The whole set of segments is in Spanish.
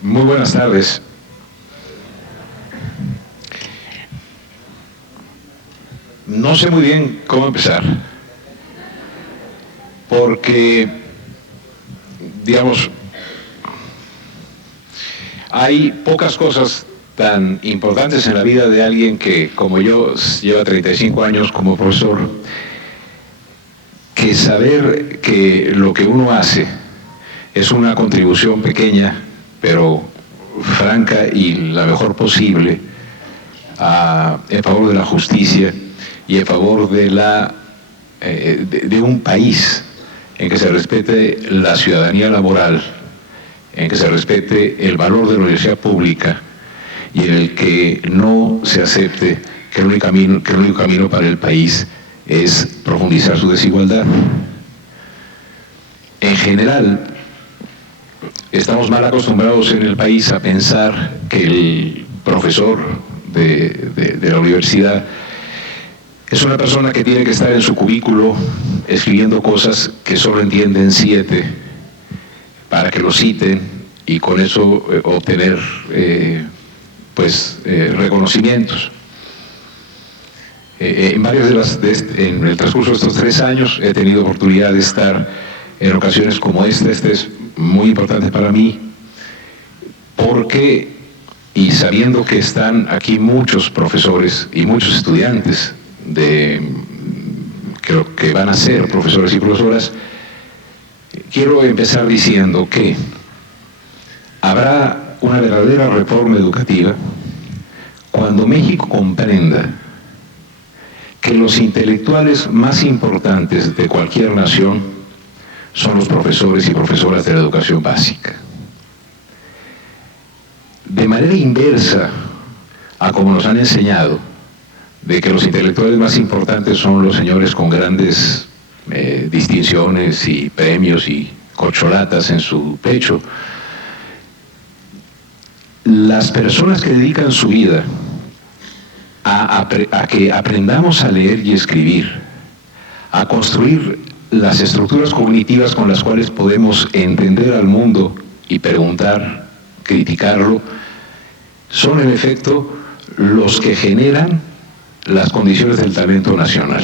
Muy buenas tardes. No sé muy bien cómo empezar, porque, digamos, hay pocas cosas tan importantes en la vida de alguien que, como yo, lleva 35 años como profesor, que saber que lo que uno hace es una contribución pequeña, pero franca y la mejor posible, en favor de la justicia y en favor de un país en que se respete la ciudadanía laboral, en que se respete el valor de la universidad pública y en el que no se acepte que el único camino para el país es profundizar su desigualdad. En general, estamos mal acostumbrados en el país a pensar que el profesor de la universidad es una persona que tiene que estar en su cubículo escribiendo cosas que solo entienden 7 para que lo citen y con eso obtener reconocimientos. En el transcurso de estos 3 años he tenido oportunidad de estar en ocasiones como esta. Este es muy importante para mí porque, y sabiendo que están aquí muchos profesores y muchos estudiantes que van a ser profesores y profesoras, quiero empezar diciendo que habrá una verdadera reforma educativa cuando México comprenda que los intelectuales más importantes de cualquier nación son los profesores y profesoras de la educación básica. De manera inversa a como nos han enseñado, de que los intelectuales más importantes son los señores con grandes distinciones y premios y corcholatas en su pecho, las personas que dedican su vida a que aprendamos a leer y escribir, a construir las estructuras cognitivas con las cuales podemos entender al mundo y preguntar, criticarlo, son en efecto los que generan las condiciones del talento nacional.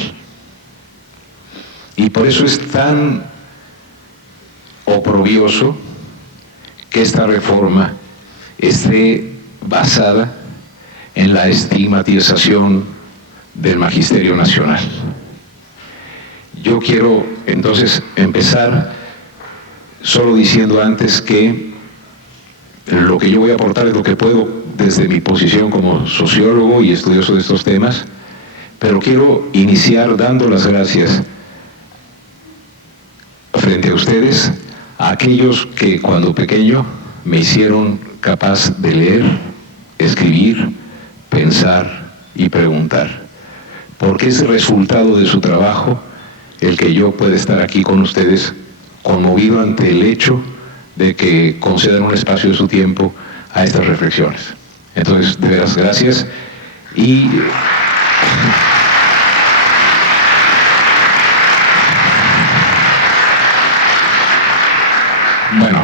Y por eso es tan oprobioso que esta reforma esté basada en la estigmatización del magisterio nacional. Yo quiero entonces empezar solo diciendo antes que lo que yo voy a aportar es lo que puedo desde mi posición como sociólogo y estudioso de estos temas, pero quiero iniciar dando las gracias frente a ustedes a aquellos que cuando pequeño me hicieron capaz de leer, escribir, pensar y preguntar, porque es el resultado de su trabajo el que yo pueda estar aquí con ustedes conmovido ante el hecho de que concedan un espacio de su tiempo a estas reflexiones. Entonces, de veras, gracias. Y bueno,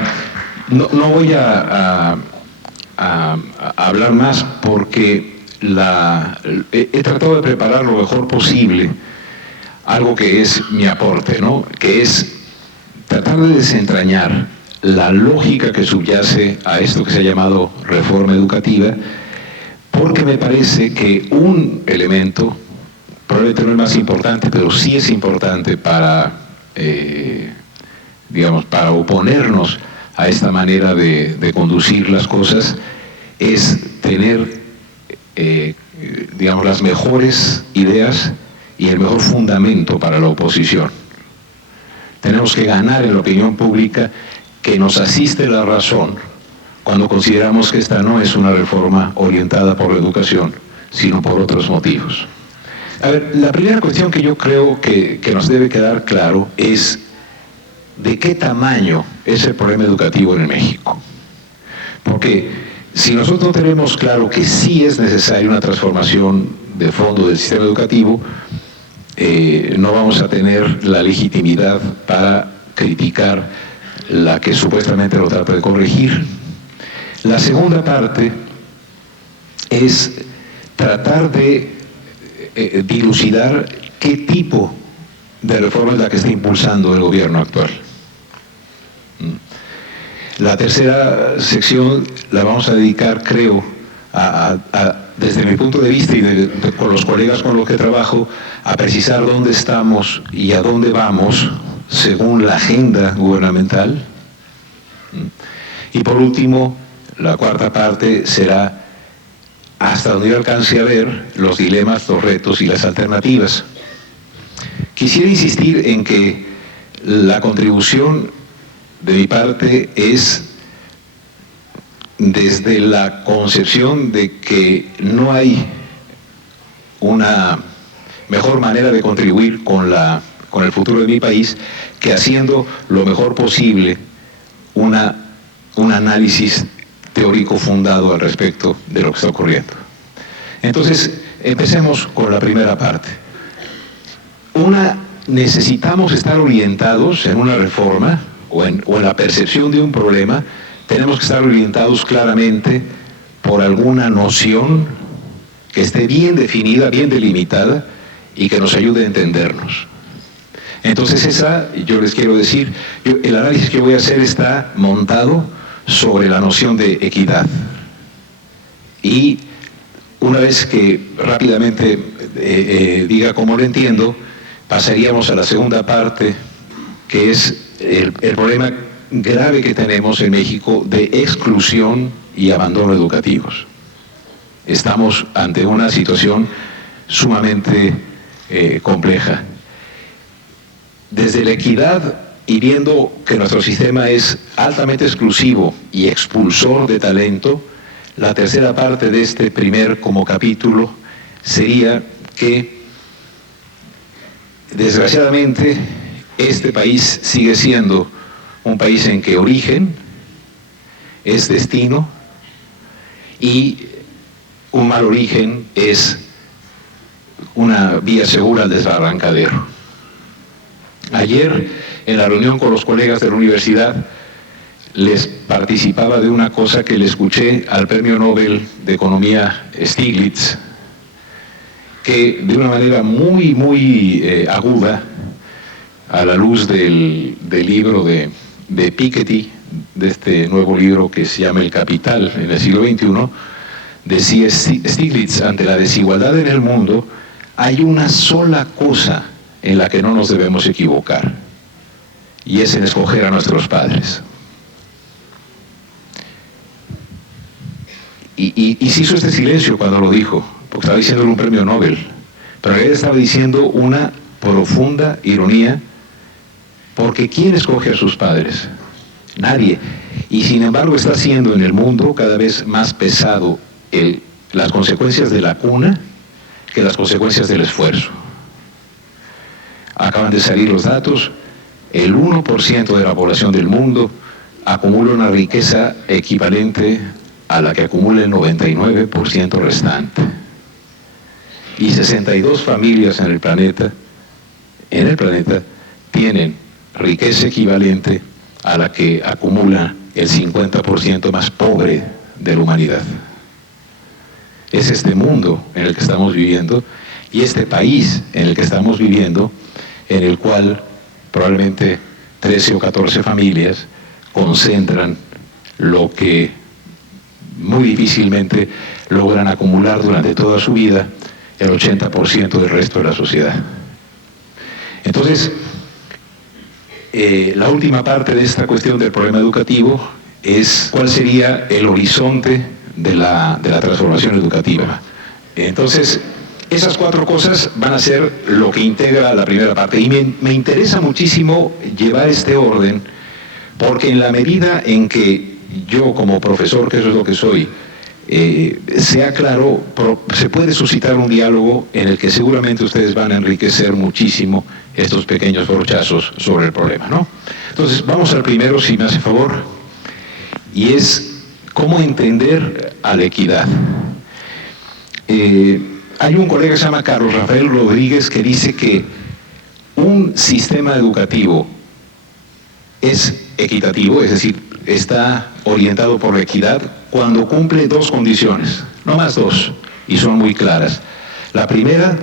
no voy a hablar más porque he tratado de preparar lo mejor posible algo que es mi aporte, ¿no? Que es tratar de desentrañar la lógica que subyace a esto que se ha llamado reforma educativa, porque me parece que un elemento, probablemente no el más importante, pero sí es importante para oponernos a esta manera de conducir las cosas, es tener, las mejores ideas y el mejor fundamento para la oposición. Tenemos que ganar en la opinión pública que nos asiste la razón cuando consideramos que esta no es una reforma orientada por la educación, sino por otros motivos. A ver, la primera cuestión que yo creo que nos debe quedar claro es de qué tamaño es el problema educativo en México. Porque si nosotros tenemos claro que sí es necesaria una transformación de fondo del sistema educativo, no vamos a tener la legitimidad para criticar la que supuestamente lo trata de corregir. La segunda parte es tratar de dilucidar qué tipo de reforma es la que está impulsando el gobierno actual. La tercera sección la vamos a dedicar, creo, desde mi punto de vista y con los colegas con los que trabajo, a precisar dónde estamos y a dónde vamos según la agenda gubernamental. Y por último, la cuarta parte será hasta donde yo alcance a ver los dilemas, los retos y las alternativas. Quisiera insistir en que la contribución de mi parte es desde la concepción de que no hay una mejor manera de contribuir con el futuro de mi país que haciendo lo mejor posible un análisis teórico fundado al respecto de lo que está ocurriendo. Entonces, empecemos con la primera parte. Necesitamos estar orientados en una reforma o en la percepción de un problema. Tenemos que estar orientados claramente por alguna noción que esté bien definida, bien delimitada y que nos ayude a entendernos. Entonces yo les quiero decir, el análisis que voy a hacer está montado sobre la noción de equidad. Y una vez que rápidamente diga cómo lo entiendo, pasaríamos a la segunda parte, que es el problema grave que tenemos en México de exclusión y abandono educativos. Estamos ante una situación sumamente compleja. Desde la equidad y viendo que nuestro sistema es altamente exclusivo y expulsor de talento, la tercera parte de este primer como capítulo sería que desgraciadamente este país sigue siendo un país en que origen es destino y un mal origen es una vía segura al desbarrancadero. Ayer, en la reunión con los colegas de la universidad, les participaba de una cosa que le escuché al Premio Nobel de Economía Stiglitz, que de una manera muy aguda, a la luz del libro de Piketty, de este nuevo libro que se llama El Capital en el siglo XXI, decía Stiglitz: ante la desigualdad en el mundo, hay una sola cosa en la que no nos debemos equivocar, y es en escoger a nuestros padres. Y se hizo este silencio cuando lo dijo, porque estaba diciendo un premio Nobel, pero él estaba diciendo una profunda ironía, porque ¿quién escoge a sus padres? Nadie. Y sin embargo está haciendo en el mundo cada vez más pesado las consecuencias de la cuna que las consecuencias del esfuerzo. Acaban de salir los datos: el 1% de la población del mundo acumula una riqueza equivalente a la que acumula el 99% restante. Y 62 familias en el planeta tienen riqueza equivalente a la que acumula el 50% más pobre de la humanidad. Es este mundo en el que estamos viviendo y este país en el que estamos viviendo, en el cual probablemente 13 o 14 familias concentran lo que muy difícilmente logran acumular durante toda su vida el 80% del resto de la sociedad. Entonces, la última parte de esta cuestión del problema educativo es cuál sería el horizonte de la transformación educativa. Entonces, esas cuatro cosas van a ser lo que integra la primera parte. Y me interesa muchísimo llevar este orden, porque en la medida en que yo como profesor, que eso es lo que soy, sea claro, se puede suscitar un diálogo en el que seguramente ustedes van a enriquecer muchísimo estos pequeños brochazos sobre el problema, ¿no? Entonces, vamos al primero, si me hace favor, y es cómo entender a la equidad. Hay un colega que se llama Carlos Rafael Rodríguez que dice que un sistema educativo es equitativo, es decir, está orientado por la equidad cuando cumple dos condiciones, no más dos, y son muy claras. La primera,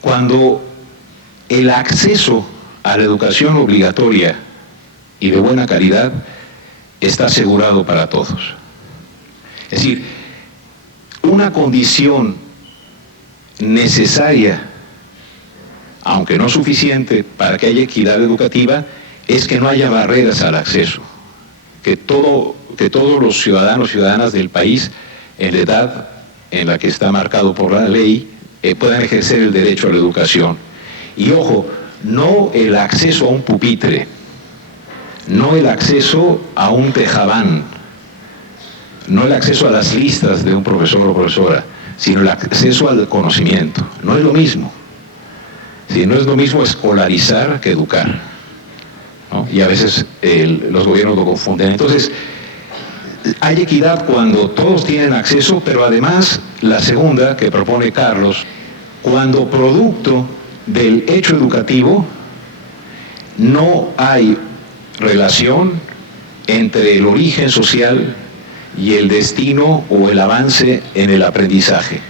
cuando el acceso a la educación obligatoria y de buena calidad está asegurado para todos. Es decir, una condición necesaria, aunque no suficiente, para que haya equidad educativa, es que no haya barreras al acceso, que todos los ciudadanos y ciudadanas del país, en la edad en la que está marcado por la ley, puedan ejercer el derecho a la educación. Y ojo, no el acceso a un pupitre, no el acceso a un tejabán, no el acceso a las listas de un profesor o profesora, sino el acceso al conocimiento. No es lo mismo. Sí, no es lo mismo escolarizar que educar, ¿no? Y a veces los gobiernos lo confunden. Entonces, hay equidad cuando todos tienen acceso, pero además la segunda que propone Carlos, cuando producto del hecho educativo no hay relación entre el origen social y el destino o el avance en el aprendizaje.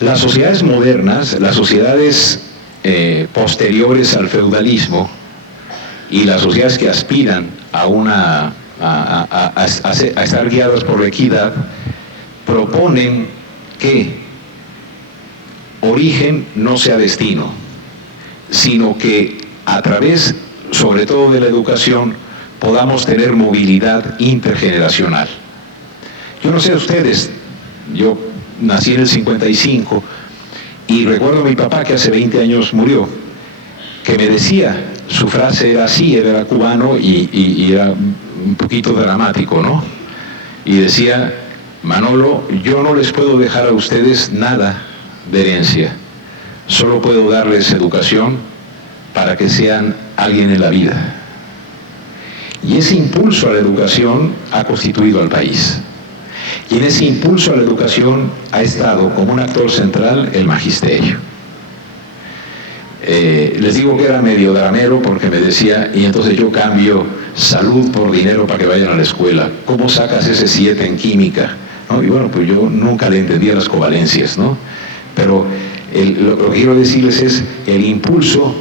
Las sociedades modernas, las sociedades posteriores al feudalismo y las sociedades que aspiran a estar guiadas por la equidad, proponen que origen no sea destino, sino que a través, sobre todo de la educación, podamos tener movilidad intergeneracional. Yo no sé ustedes, yo nací en el 55 y recuerdo a mi papá que hace 20 años murió, que me decía, su frase era así, él era cubano y era un poquito dramático, ¿no? Y decía, Manolo, yo no les puedo dejar a ustedes nada de herencia, solo puedo darles educación para que sean alguien en la vida. Y ese impulso a la educación ha constituido al país. Y en ese impulso a la educación ha estado como un actor central el magisterio. Les digo que era medio dramero porque me decía, y entonces yo cambio salud por dinero para que vayan a la escuela. ¿Cómo sacas ese 7 en química? ¿No? Y bueno, pues yo nunca le entendía las covalencias, ¿no? Pero lo que quiero decirles es, el impulso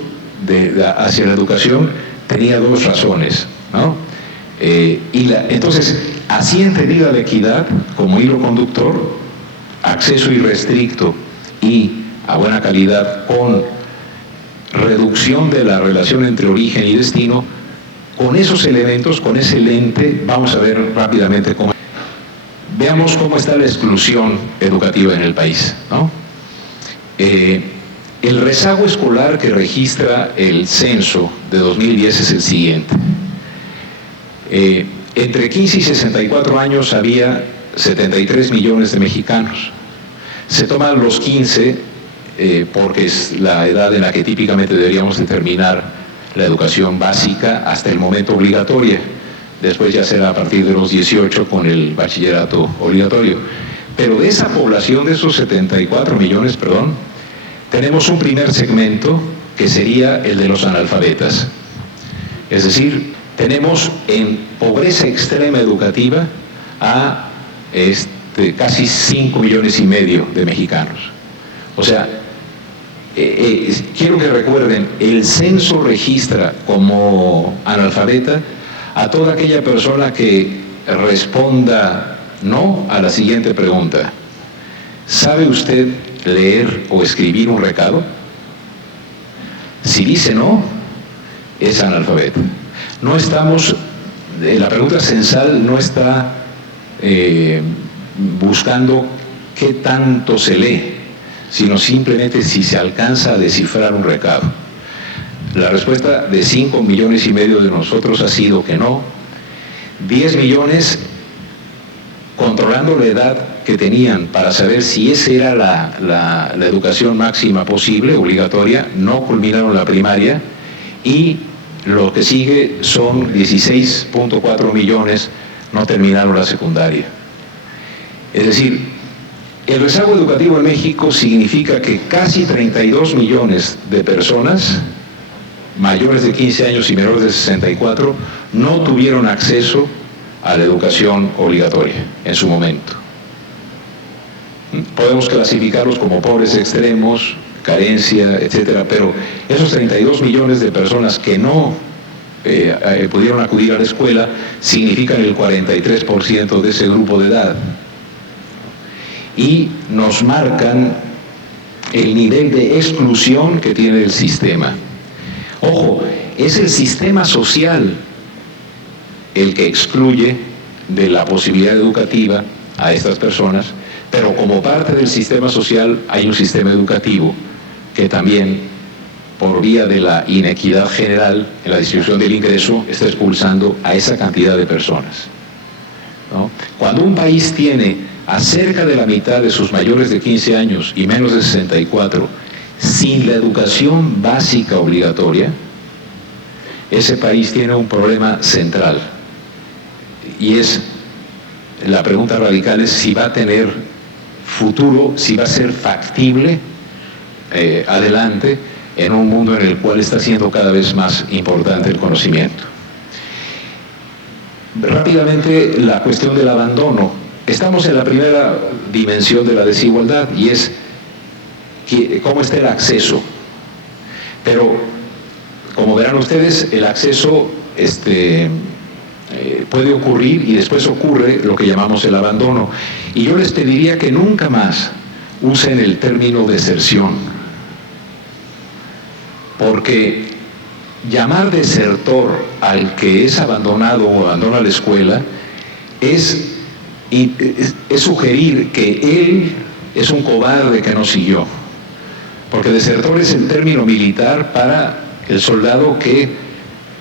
hacia la educación tenía dos razones, ¿no? Entonces, así entendida la equidad como hilo conductor, acceso irrestricto y a buena calidad con reducción de la relación entre origen y destino, con esos elementos, con ese lente, vamos a ver rápidamente cómo. Veamos cómo está la exclusión educativa en el país, ¿no? El rezago escolar que registra el censo de 2010 es el siguiente. Entre 15 y 64 años había 73 millones de mexicanos. Se toman los 15 porque es la edad en la que típicamente deberíamos determinar la educación básica hasta el momento obligatoria. Después ya será a partir de los 18 con el bachillerato obligatorio. Pero de esa población, de esos 74 millones, tenemos un primer segmento que sería el de los analfabetas. Es decir, tenemos en pobreza extrema educativa a casi 5 millones y medio de mexicanos. O sea, quiero que recuerden, el censo registra como analfabeta a toda aquella persona que responda no a la siguiente pregunta: ¿sabe usted leer o escribir un recado? Si dice no, es analfabeta. No estamos, la pregunta censal no está buscando qué tanto se lee, sino simplemente si se alcanza a descifrar un recado. La respuesta de 5 millones y medio de nosotros ha sido que no. 10 millones, controlando la edad que tenían para saber si esa era la educación máxima posible, obligatoria, no culminaron la primaria, y lo que sigue son 16.4 millones no terminaron la secundaria. Es decir, el rezago educativo en México significa que casi 32 millones de personas mayores de 15 años y menores de 64 no tuvieron acceso a la educación obligatoria en su momento. Podemos clasificarlos como pobres extremos, carencia, etcétera, pero esos 32 millones de personas que no pudieron acudir a la escuela significan el 43% de ese grupo de edad. Y nos marcan el nivel de exclusión que tiene el sistema. Ojo, es el sistema social el que excluye de la posibilidad educativa a estas personas, pero como parte del sistema social hay un sistema educativo que también, por vía de la inequidad general en la distribución del ingreso, está expulsando a esa cantidad de personas, ¿no? Cuando un país tiene a cerca de la mitad de sus mayores de 15 años y menos de 64 sin la educación básica obligatoria, ese país tiene un problema central. Y es, la pregunta radical es si va a tener futuro, si va a ser factible adelante en un mundo en el cual está siendo cada vez más importante el conocimiento. Rápidamente, la cuestión del abandono. Estamos en la primera dimensión de la desigualdad y es cómo está el acceso. Pero, como verán ustedes, el acceso puede ocurrir y después ocurre lo que llamamos el abandono. Y yo les pediría que nunca más usen el término deserción, porque llamar desertor al que es abandonado o abandona la escuela es sugerir que él es un cobarde que no siguió, porque desertor es el término militar para el soldado que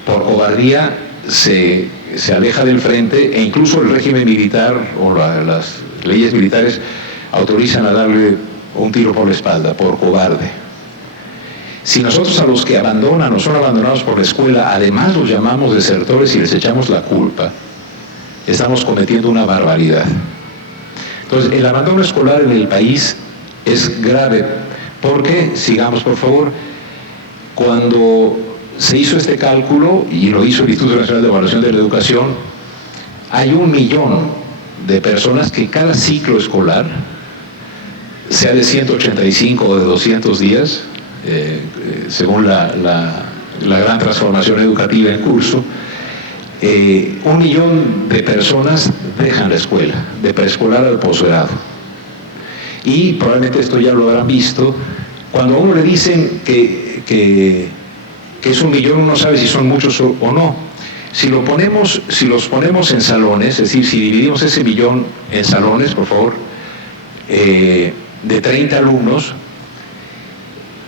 por cobardía se aleja del frente, e incluso el régimen militar o las leyes militares autorizan a darle un tiro por la espalda por cobarde. Si nosotros a los que abandonan o son abandonados por la escuela además los llamamos desertores y les echamos la culpa, estamos cometiendo una barbaridad. Entonces, el abandono escolar en el país es grave porque, sigamos por favor, cuando se hizo este cálculo, y lo hizo el Instituto Nacional de Evaluación de la Educación, hay 1 millón de personas que cada ciclo escolar, sea de 185 o de 200 días, según la gran transformación educativa en curso, 1 millón de personas dejan la escuela, de preescolar al posgrado. Y probablemente esto ya lo habrán visto, cuando a uno le dicen que es 1 millón, uno sabe si son muchos o no. Si los ponemos en salones, es decir, si dividimos ese millón en salones, por favor, de 30 alumnos,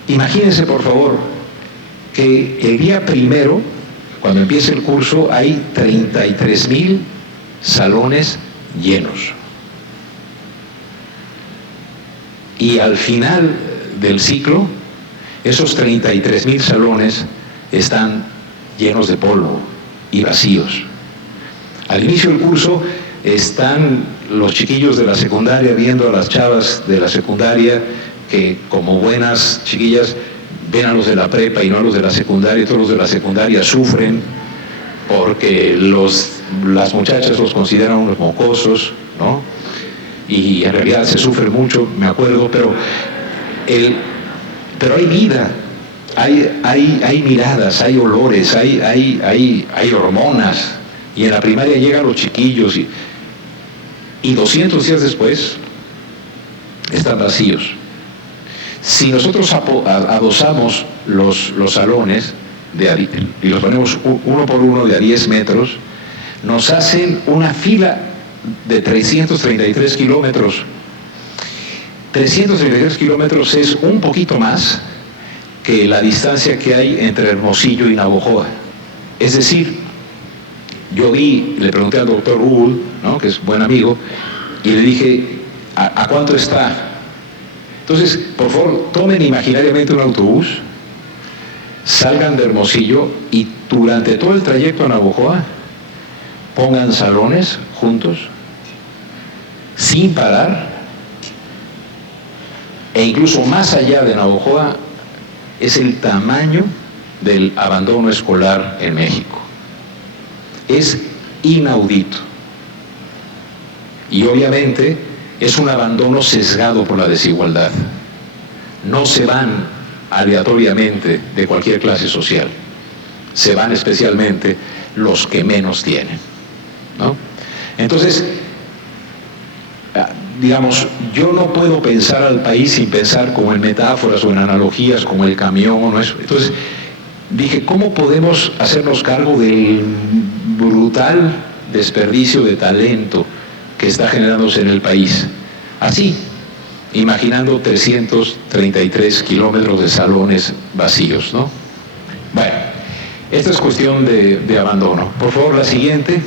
imagínense, por favor, que el día primero, cuando empiece el curso, hay 33,000 salones llenos. Y al final del ciclo, esos 33,000 salones están llenos de polvo y vacíos. Al inicio del curso están los chiquillos de la secundaria viendo a las chavas de la secundaria que, como buenas chiquillas, ven a los de la prepa y no a los de la secundaria, y todos los de la secundaria sufren porque las muchachas los consideran unos mocosos, ¿no? Y en realidad se sufre mucho, me acuerdo, pero hay vida, hay miradas, hay olores, hay hormonas, y en la primaria llegan los chiquillos y 200 días después están vacíos. Si nosotros adosamos los salones y los ponemos uno por uno de a 10 metros, nos hacen una fila de 333 kilómetros. 333 kilómetros es un poquito más que la distancia que hay entre Hermosillo y Navojoa. Es decir, yo le pregunté al doctor Google, ¿no?, que es buen amigo, y le dije, ¿a cuánto está? Entonces, por favor, tomen imaginariamente un autobús, salgan de Hermosillo y durante todo el trayecto a Navojoa pongan salones juntos, sin parar, e incluso más allá de Navojoa es el tamaño del abandono escolar en México. Es inaudito. Y obviamente es un abandono sesgado por la desigualdad. No se van aleatoriamente de cualquier clase social. Se van especialmente los que menos tienen, ¿no? Entonces, digamos, yo no puedo pensar al país sin pensar como en metáforas o en analogías como el camión o eso. Entonces dije, ¿cómo podemos hacernos cargo del brutal desperdicio de talento que está generándose en el país? Así, imaginando 333 kilómetros de salones vacíos, ¿no? Bueno, esta es cuestión de abandono. Por favor, la siguiente.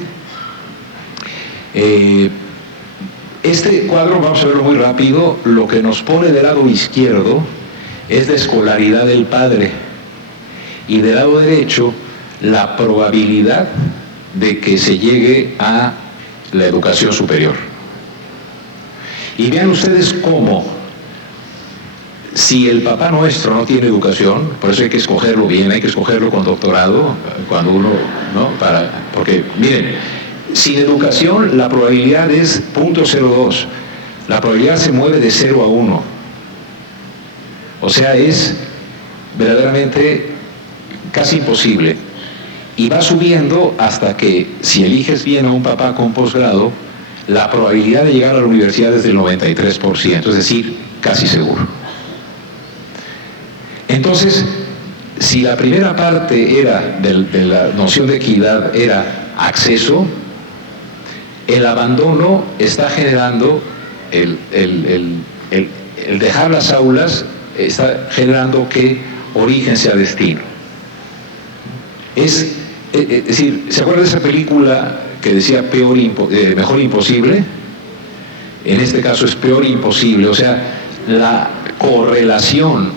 Este cuadro, vamos a verlo muy rápido, lo que nos pone del lado izquierdo es la escolaridad del padre y del lado derecho la probabilidad de que se llegue a la educación superior. Y vean ustedes cómo, si el papá nuestro no tiene educación, por eso hay que escogerlo bien, hay que escogerlo con doctorado, cuando uno, ¿no? Porque, miren, sin educación la probabilidad es 0.02. La probabilidad se mueve de 0 a 1. O sea, es verdaderamente casi imposible. Y va subiendo hasta que, si eliges bien a un papá con posgrado, la probabilidad de llegar a la universidad es del 93%, es decir, casi seguro. Entonces, si la primera parte era de la noción de equidad era acceso, el abandono está generando, el dejar las aulas está generando que origen sea destino. Es decir, ¿se acuerdan de esa película que decía mejor imposible? En este caso es peor imposible, o sea, la correlación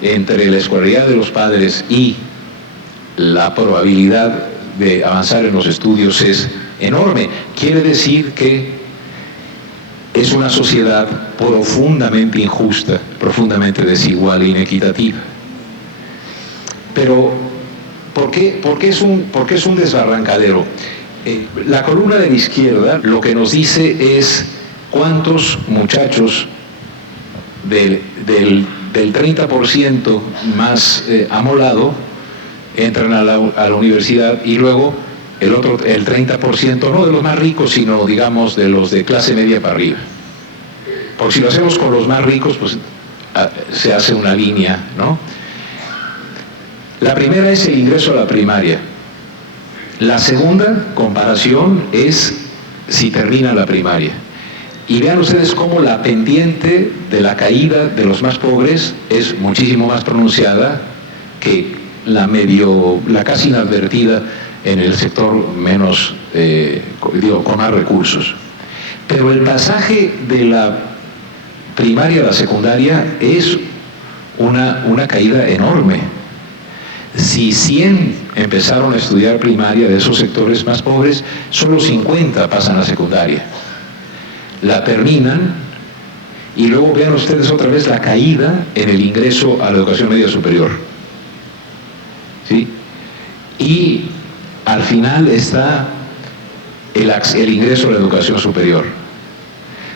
entre la escolaridad de los padres y la probabilidad de avanzar en los estudios es enorme. Quiere decir que es una sociedad profundamente injusta, profundamente desigual e inequitativa. Pero, ¿por qué es un desbarrancadero? La columna de la izquierda lo que nos dice es cuántos muchachos del 30% más amolado entran a la universidad, y luego el 30%, no de los más ricos, sino digamos de los de clase media para arriba. Porque si lo hacemos con los más ricos, pues se hace una línea, ¿no? La primera es el ingreso a la primaria. La segunda comparación es si termina la primaria. Y vean ustedes cómo la pendiente de la caída de los más pobres es muchísimo más pronunciada que la casi inadvertida en el sector menos, con más recursos. Pero el pasaje de la primaria a la secundaria es una caída enorme. Si 100 empezaron a estudiar primaria de esos sectores más pobres, solo 50 pasan a secundaria. La terminan y luego vean ustedes otra vez la caída en el ingreso a la educación media superior. ¿Sí? Y al final está el ingreso a la educación superior.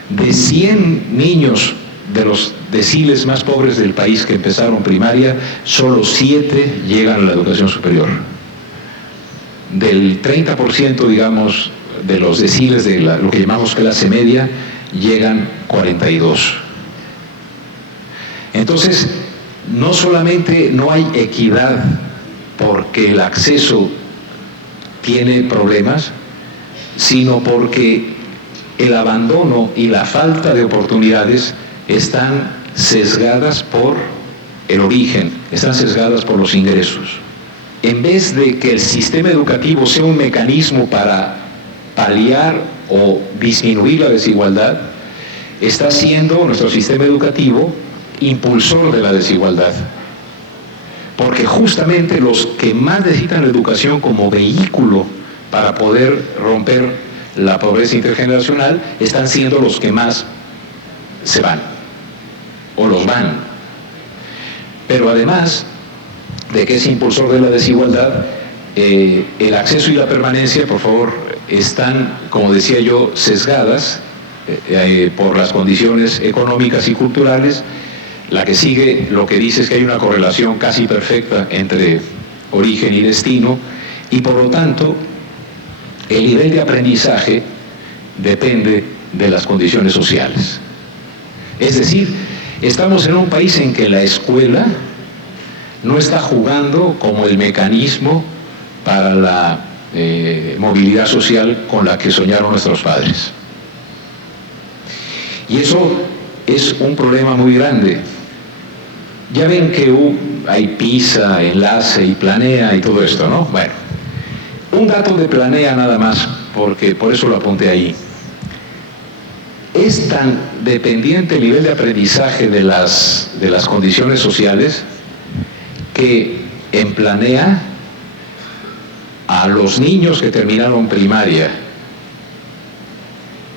De 100 niños de los deciles más pobres del país que empezaron primaria, solo 7 llegan a la educación superior. Del 30%, digamos, de los deciles de lo que llamamos clase media, llegan 42. Entonces, no solamente no hay equidad porque el acceso tiene problemas, sino porque el abandono y la falta de oportunidades están sesgadas por el origen, están sesgadas por los ingresos. En vez de que el sistema educativo sea un mecanismo para paliar o disminuir la desigualdad, está siendo nuestro sistema educativo impulsor de la desigualdad. Porque justamente los que más necesitan la educación como vehículo para poder romper la pobreza intergeneracional están siendo los que más se van, o los van. Pero además, de que es impulsor de la desigualdad, el acceso y la permanencia, por favor, están, como decía yo, sesgadas por las condiciones económicas y culturales. La que sigue lo que dice es que hay una correlación casi perfecta entre origen y destino, y por lo tanto el nivel de aprendizaje depende de las condiciones sociales. Es decir, estamos en un país en que la escuela no está jugando como el mecanismo para la movilidad social con la que soñaron nuestros padres. Y eso es un problema muy grande. Ya ven que hay PISA, Enlace y Planea y todo esto, ¿no? Bueno, un dato de Planea nada más, porque por eso lo apunté ahí. Es tan dependiente el nivel de aprendizaje de las condiciones sociales que en Planea a los niños que terminaron primaria,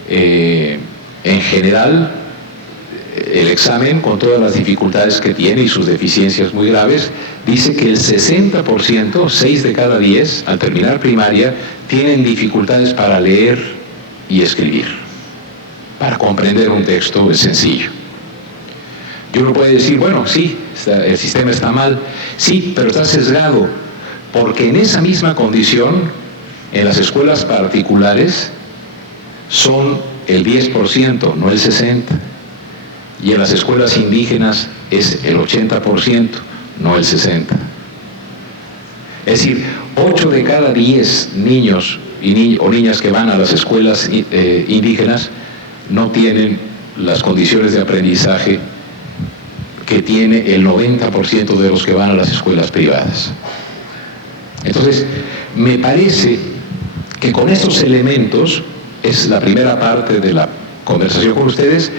en general, el examen, con todas las dificultades que tiene y sus deficiencias muy graves, dice que el 60%, 6 de cada 10, al terminar primaria, tienen dificultades para leer y escribir, para comprender un texto sencillo. Y uno puede decir, bueno, sí, el sistema está mal, sí, pero está sesgado, porque en esa misma condición, en las escuelas particulares, son el 10%, no el 60%. Y en las escuelas indígenas es el 80%, no el 60%. Es decir, 8 de cada 10 niños o niñas que van a las escuelas indígenas no tienen las condiciones de aprendizaje que tiene el 90% de los que van a las escuelas privadas. Entonces, me parece que con estos elementos, es la primera parte de la conversación con ustedes,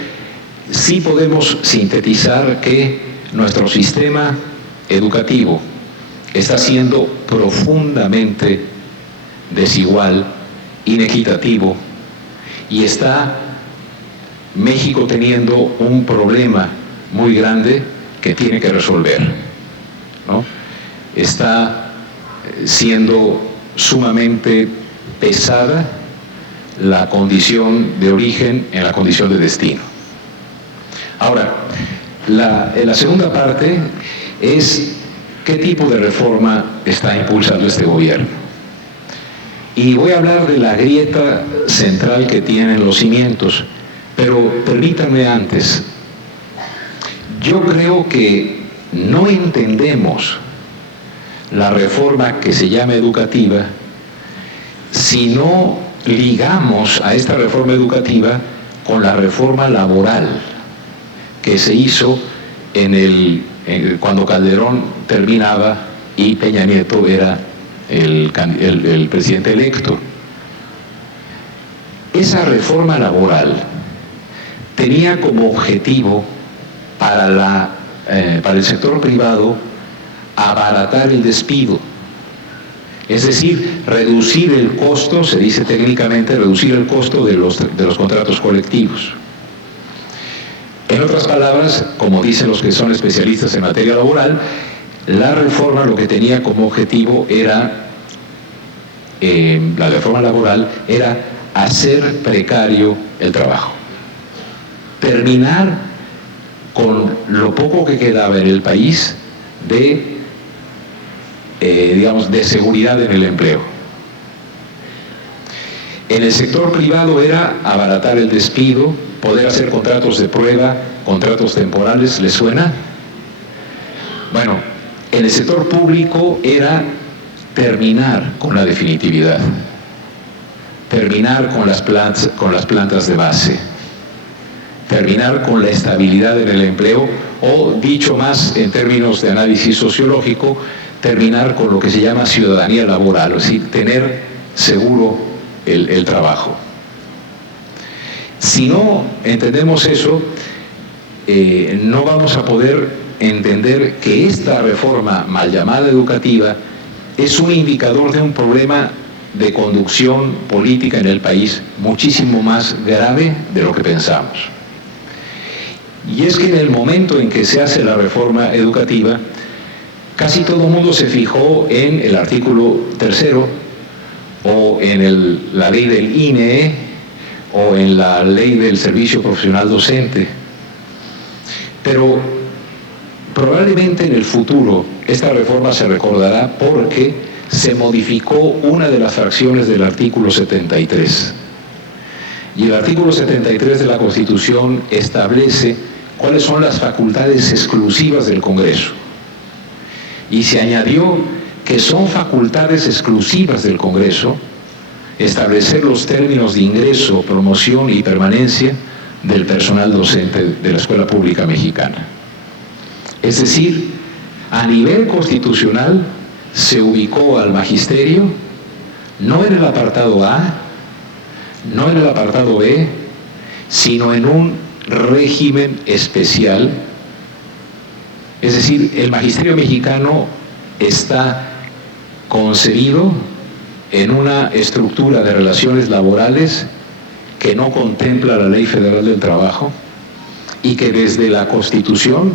sí podemos sintetizar que nuestro sistema educativo está siendo profundamente desigual, inequitativo, y está México teniendo un problema muy grande que tiene que resolver, ¿no? Está siendo sumamente pesada la condición de origen en la condición de destino. Ahora, la segunda parte es qué tipo de reforma está impulsando este gobierno. Y voy a hablar de la grieta central que tienen los cimientos, pero permítanme antes, yo creo que no entendemos la reforma que se llama educativa si no ligamos a esta reforma educativa con la reforma laboral que se hizo cuando Calderón terminaba y Peña Nieto era el presidente electo. Esa reforma laboral tenía como objetivo para el sector privado abaratar el despido, es decir, reducir el costo, se dice técnicamente, reducir el costo de los contratos colectivos. En otras palabras, como dicen los que son especialistas en materia laboral, la reforma lo que tenía como objetivo era, la reforma laboral era hacer precario el trabajo. Terminar con lo poco que quedaba en el país de seguridad en el empleo. En el sector privado era abaratar el despido, poder hacer contratos de prueba, contratos temporales, ¿les suena? Bueno, en el sector público era terminar con la definitividad, terminar con las plantas de base, terminar con la estabilidad en el empleo, o dicho más en términos de análisis sociológico, terminar con lo que se llama ciudadanía laboral, es decir, tener seguro el trabajo. Si no entendemos eso, no vamos a poder entender que esta reforma mal llamada educativa es un indicador de un problema de conducción política en el país muchísimo más grave de lo que pensamos. Y es que en el momento en que se hace la reforma educativa, Casi todo el mundo se fijó en el artículo 3 o en la ley del INE o en la ley del servicio profesional docente. Pero probablemente en el futuro esta reforma se recordará porque se modificó una de las fracciones del artículo 73. Y el artículo 73 de la Constitución establece cuáles son las facultades exclusivas del Congreso. Y se añadió que son facultades exclusivas del Congreso establecer los términos de ingreso, promoción y permanencia del personal docente de la Escuela Pública Mexicana. Es decir, a nivel constitucional se ubicó al magisterio no en el apartado A, no en el apartado B, sino en un régimen especial. Es decir, el magisterio mexicano está concebido en una estructura de relaciones laborales que no contempla la Ley Federal del Trabajo y que desde la Constitución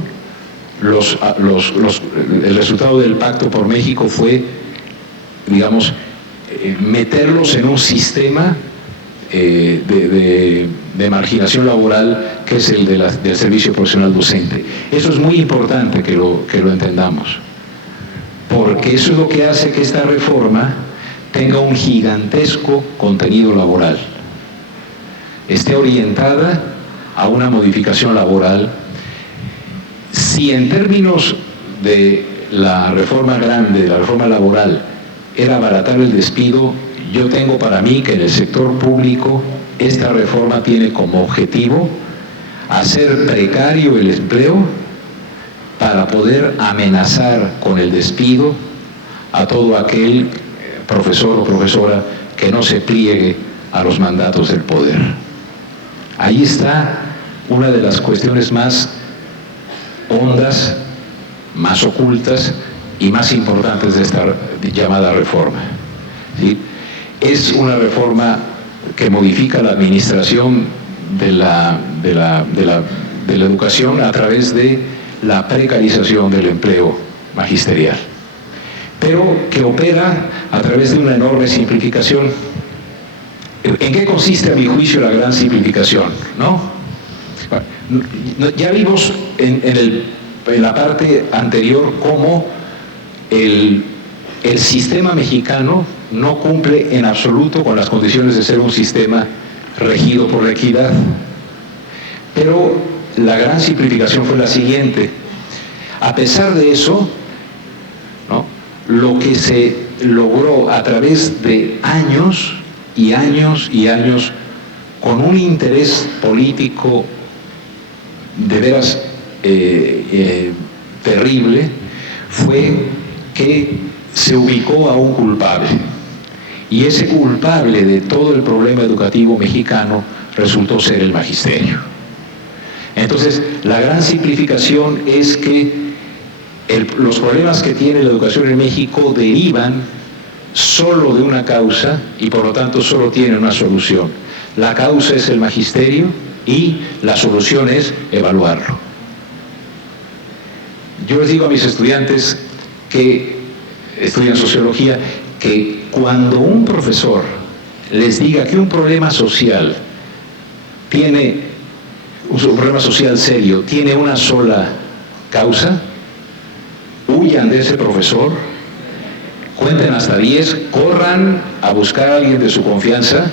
el resultado del Pacto por México fue, digamos, meterlos en un sistema de marginación laboral que es el del servicio profesional docente. Eso es muy importante que lo entendamos, porque eso es lo que hace que esta reforma tenga un gigantesco contenido laboral, esté orientada a una modificación laboral. Si en términos de la reforma grande, la reforma laboral, era abaratar el despido, yo tengo para mí que en el sector público esta reforma tiene como objetivo hacer precario el empleo para poder amenazar con el despido a todo aquel profesor o profesora que no se pliegue a los mandatos del poder. Ahí está una de las cuestiones más hondas, más ocultas y más importantes de esta llamada reforma. ¿Sí? Es una reforma que modifica la administración de la educación a través de la precarización del empleo magisterial, pero que opera a través de una enorme simplificación. ¿En qué consiste, a mi juicio, la gran simplificación? Ya vimos en la parte anterior cómo el sistema mexicano no cumple en absoluto con las condiciones de ser un sistema regido por la equidad. Pero la gran simplificación fue la siguiente. A pesar de eso, lo que se logró a través de años y años y años, con un interés político de veras terrible, fue que se ubicó a un culpable. Y ese culpable de todo el problema educativo mexicano resultó ser el magisterio. Entonces, la gran simplificación es que los problemas que tiene la educación en México derivan solo de una causa y por lo tanto solo tienen una solución. La causa es el magisterio y la solución es evaluarlo. Yo les digo a mis estudiantes que estudian sociología que cuando un profesor les diga que un problema social serio tiene una sola causa, huyan de ese profesor, cuenten hasta 10, corran a buscar a alguien de su confianza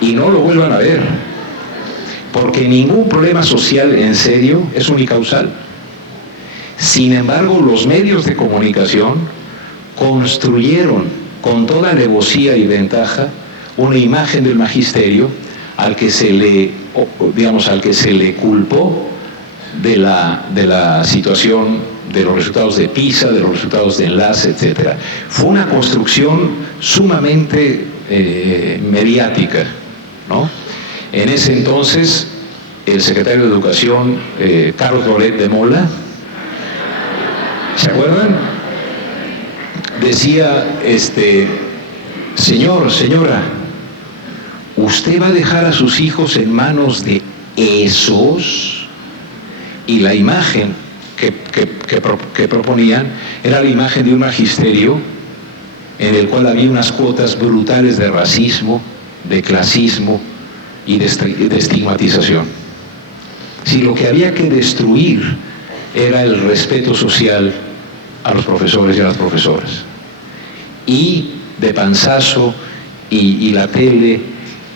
y no lo vuelvan a ver, porque ningún problema social en serio es unicausal. Sin embargo, los medios de comunicación construyeron con toda alevosía y ventaja una imagen del magisterio al que se le culpó de la situación, de los resultados de PISA, de los resultados de enlace, etc. Fue una construcción sumamente mediática, ¿no? En ese entonces, el secretario de Educación, Carlos Loret de Mola, ¿se acuerdan? Decía, señora, ¿usted va a dejar a sus hijos en manos de esos? Y la imagen que proponían era la imagen de un magisterio en el cual había unas cuotas brutales de racismo, de clasismo y de estigmatización. Si lo que había que destruir era el respeto social a los profesores y a las profesoras. Y de panzazo y la tele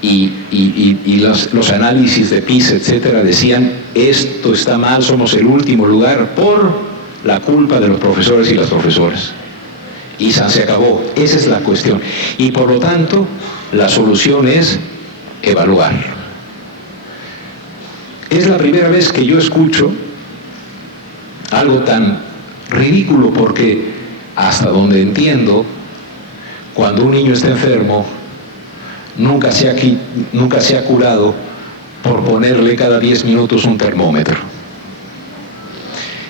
y los análisis de PISA, etcétera, decían: esto está mal, somos el último lugar por la culpa de los profesores y las profesoras. Y se acabó. Esa es la cuestión. Y por lo tanto, la solución es evaluar. Es la primera vez que yo escucho algo tan ridículo, porque hasta donde entiendo, cuando un niño está enfermo, nunca se ha curado por ponerle cada 10 minutos un termómetro.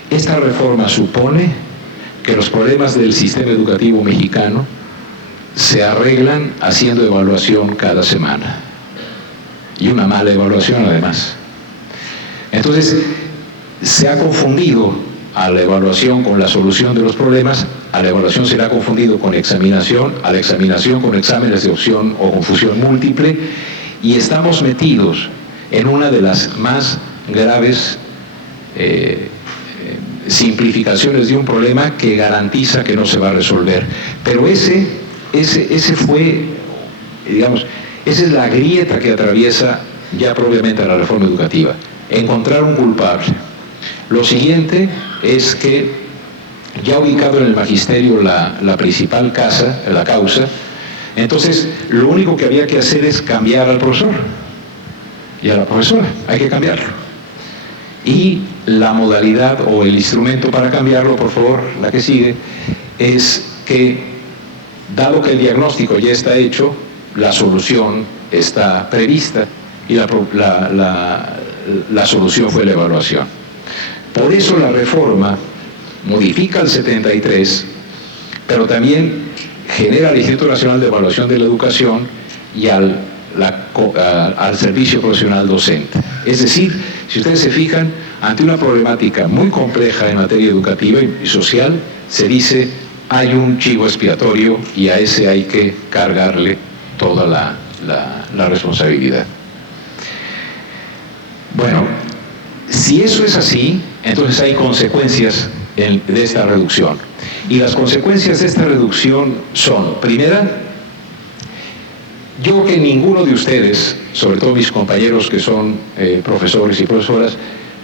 Esta reforma supone que los problemas del sistema educativo mexicano se arreglan haciendo evaluación cada semana. Y una mala evaluación además. Entonces, se ha confundido a la evaluación con la solución de los problemas, a la evaluación se le ha confundido con examinación, a la examinación con exámenes de opción o confusión múltiple, y estamos metidos en una de las más graves simplificaciones de un problema que garantiza que no se va a resolver. Pero ese fue, digamos, esa es la grieta que atraviesa ya propiamente a la reforma educativa. Encontrar un culpable. Lo siguiente es que, ya ubicado en el magisterio la principal causa, entonces lo único que había que hacer es cambiar al profesor y a la profesora. Hay que cambiarlo. Y la modalidad o el instrumento para cambiarlo, por favor, la que sigue, es que, dado que el diagnóstico ya está hecho, la solución está prevista y la solución fue la evaluación. Por eso la reforma modifica el 73, pero también genera al Instituto Nacional de Evaluación de la Educación y al servicio profesional docente. Es decir, si ustedes se fijan, ante una problemática muy compleja en materia educativa y social, se dice: hay un chivo expiatorio y a ese hay que cargarle toda la responsabilidad. Bueno, si eso es así, entonces hay consecuencias de esta reducción. Y las consecuencias de esta reducción son: primera, yo creo que ninguno de ustedes, sobre todo mis compañeros que son profesores y profesoras,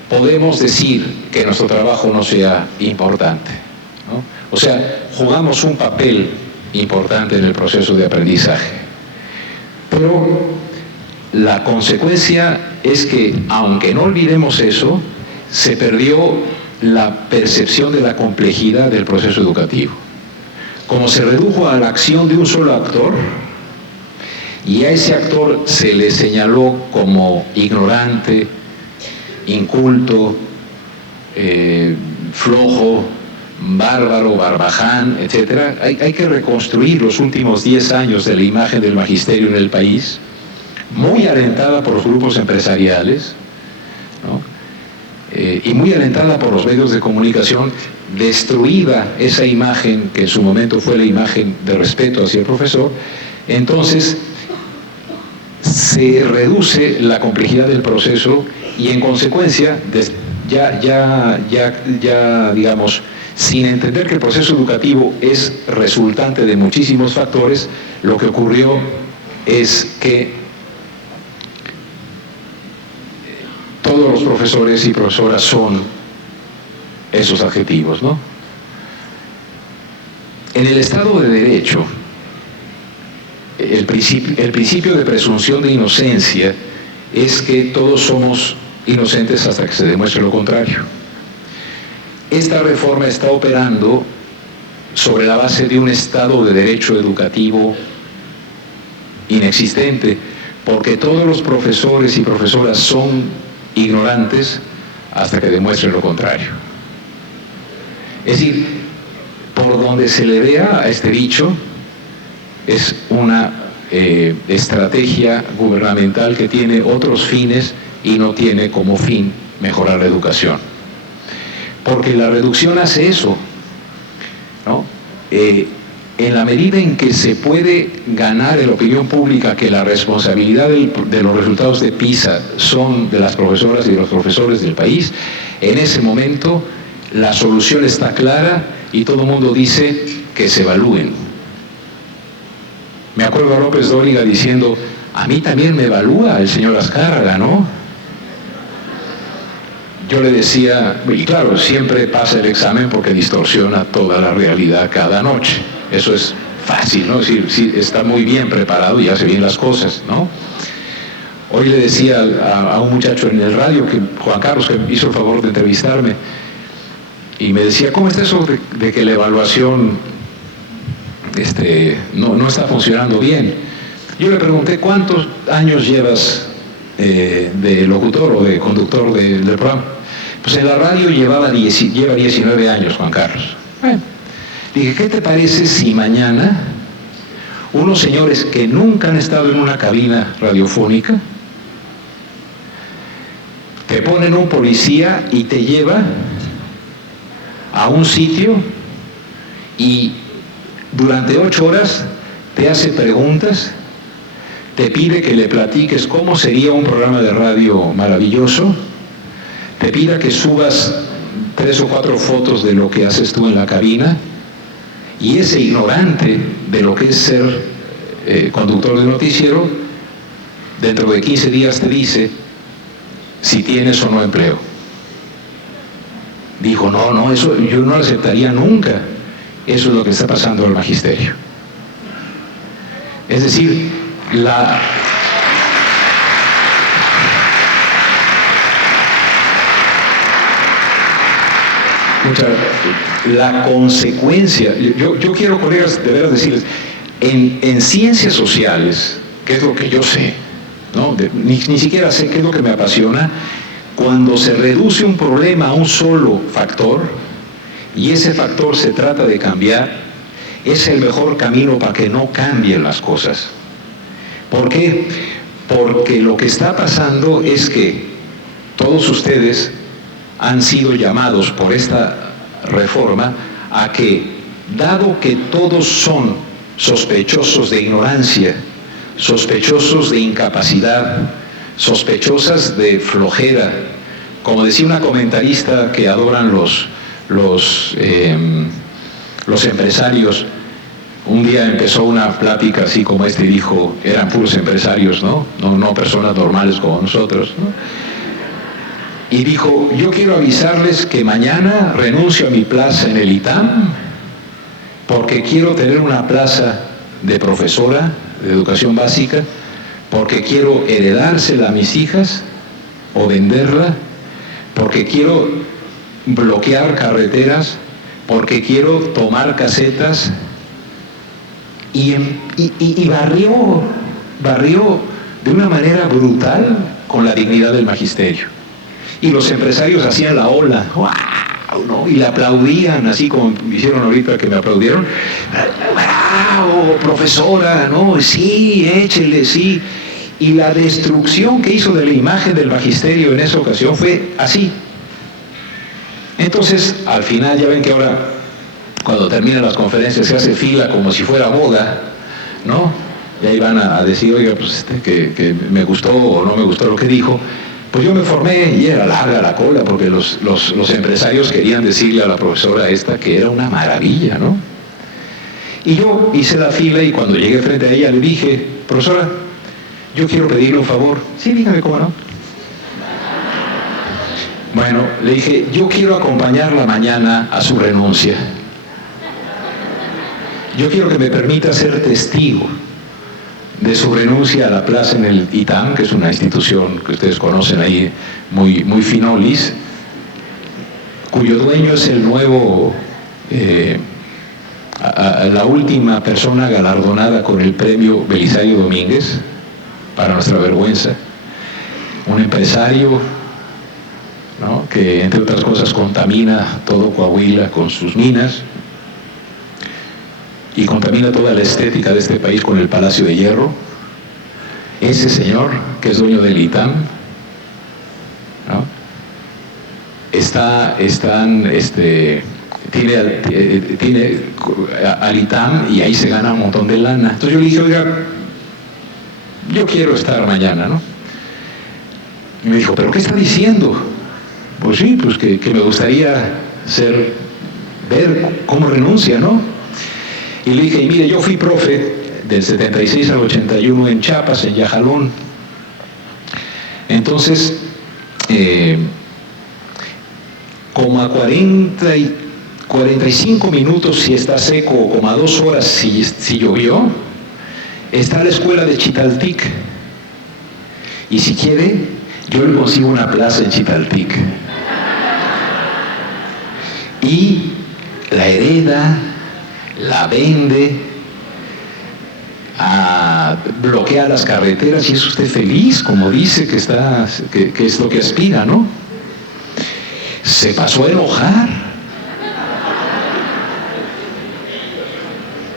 podemos decir que nuestro trabajo no sea importante, ¿no? O sea, jugamos un papel importante en el proceso de aprendizaje. Pero la consecuencia es que, aunque no olvidemos eso, se perdió la percepción de la complejidad del proceso educativo. Como se redujo a la acción de un solo actor, y a ese actor se le señaló como ignorante, inculto, flojo, bárbaro, barbaján, etc. Hay que reconstruir los últimos 10 años de la imagen del magisterio en el país, muy alentada por los grupos empresariales, ¿no? Y muy alentada por los medios de comunicación, destruida esa imagen que en su momento fue la imagen de respeto hacia el profesor. Entonces se reduce la complejidad del proceso y, en consecuencia, digamos, sin entender que el proceso educativo es resultante de muchísimos factores, lo que ocurrió es que todos los profesores y profesoras son esos adjetivos, ¿no? En el Estado de Derecho, el principio de presunción de inocencia es que todos somos inocentes hasta que se demuestre lo contrario. Esta reforma está operando sobre la base de un Estado de Derecho educativo inexistente, porque todos los profesores y profesoras son ignorantes hasta que demuestren lo contrario. Es decir, por donde se le vea a este dicho, es una estrategia gubernamental que tiene otros fines y no tiene como fin mejorar la educación. porque la reducción hace eso, ¿no? En la medida en que se puede ganar en la opinión pública que la responsabilidad de los resultados de PISA son de las profesoras y de los profesores del país, en ese momento la solución está clara y todo el mundo dice que se evalúen. Me acuerdo a López Dóriga diciendo, a mí también me evalúa el señor Azcárraga, ¿no? Yo le decía, y claro, siempre pasa el examen porque distorsiona toda la realidad cada noche. Eso es fácil, ¿no? Es decir, sí, está muy bien preparado y hace bien las cosas, ¿no? Hoy le decía a un muchacho en el radio, Juan Carlos, que hizo el favor de entrevistarme, y me decía, ¿cómo está eso de que la evaluación no está funcionando bien? Yo le pregunté, ¿cuántos años llevas de locutor o de conductor del programa? Pues en la radio lleva 19 años, Juan Carlos. Bueno, dije, ¿qué te parece si mañana unos señores que nunca han estado en una cabina radiofónica te ponen un policía y te lleva a un sitio y durante 8 horas te hace preguntas, te pide que le platiques cómo sería un programa de radio maravilloso, te pida que subas 3 o 4 fotos de lo que haces tú en la cabina, y ese ignorante de lo que es ser conductor de noticiero, dentro de 15 días te dice si tienes o no empleo. Dijo, no, eso yo no lo aceptaría nunca. Eso es lo que está pasando al magisterio. Es decir, la consecuencia, yo quiero, colegas, de veras decirles, en ciencias sociales, que es lo que yo sé, ¿no? Ni siquiera sé qué es lo que me apasiona, cuando se reduce un problema a un solo factor, y ese factor se trata de cambiar, es el mejor camino para que no cambien las cosas. ¿Por qué? Porque lo que está pasando es que todos ustedes han sido llamados por esta reforma a que, dado que todos son sospechosos de ignorancia, sospechosos de incapacidad, sospechosas de flojera, como decía una comentarista que adoran los empresarios, un día empezó una plática así como y dijo, eran puros empresarios, ¿no? No personas normales como nosotros, ¿no? Y dijo, yo quiero avisarles que mañana renuncio a mi plaza en el ITAM porque quiero tener una plaza de profesora de educación básica, porque quiero heredársela a mis hijas o venderla, porque quiero bloquear carreteras, porque quiero tomar casetas, y barrió de una manera brutal con la dignidad del magisterio. Y los empresarios hacían la ola, ¡wow!, ¿no? Y le aplaudían, así como hicieron ahorita que me aplaudieron, ¡bravo, profesora!, ¿no? Sí, échele, sí. Y la destrucción que hizo de la imagen del magisterio en esa ocasión fue así. Entonces, al final, ya ven que ahora, cuando terminan las conferencias, se hace fila como si fuera boda, ¿no? Y ahí van a decir, oiga, pues que me gustó o no me gustó lo que dijo. Pues yo me formé y era larga la cola, porque los empresarios querían decirle a la profesora esta que era una maravilla, ¿no? Y yo hice la fila y cuando llegué frente a ella le dije, profesora, yo quiero pedirle un favor. Sí, dígame, ¿cómo no? Bueno, le dije, yo quiero acompañarla mañana a su renuncia. Yo quiero que me permita ser testigo de su renuncia a la plaza en el ITAM, que es una institución que ustedes conocen ahí, muy finolis, cuyo dueño es el nuevo, la última persona galardonada con el premio Belisario Domínguez, para nuestra vergüenza, un empresario, ¿no?, que entre otras cosas contamina todo Coahuila con sus minas y contamina toda la estética de este país con el Palacio de Hierro. Ese señor, que es dueño del ITAM, ¿no?, tiene al ITAM y ahí se gana un montón de lana. Entonces yo le dije, oiga, yo quiero estar mañana, ¿no? Y me dijo, ¿pero qué está diciendo? Pues sí, pues que me gustaría ver cómo renuncia, ¿no? Y le dije, y mire, yo fui profe del 76 al 81 en Chiapas, en Yajalón. Entonces, como a 45 minutos si está seco, o como a 2 horas si llovió, está la escuela de Chitaltic. Y si quiere, yo le consigo una plaza en Chitaltic. Y la hereda, la vende, bloquea las carreteras y es usted feliz, como dice que es lo que aspira, ¿no? Se pasó a enojar,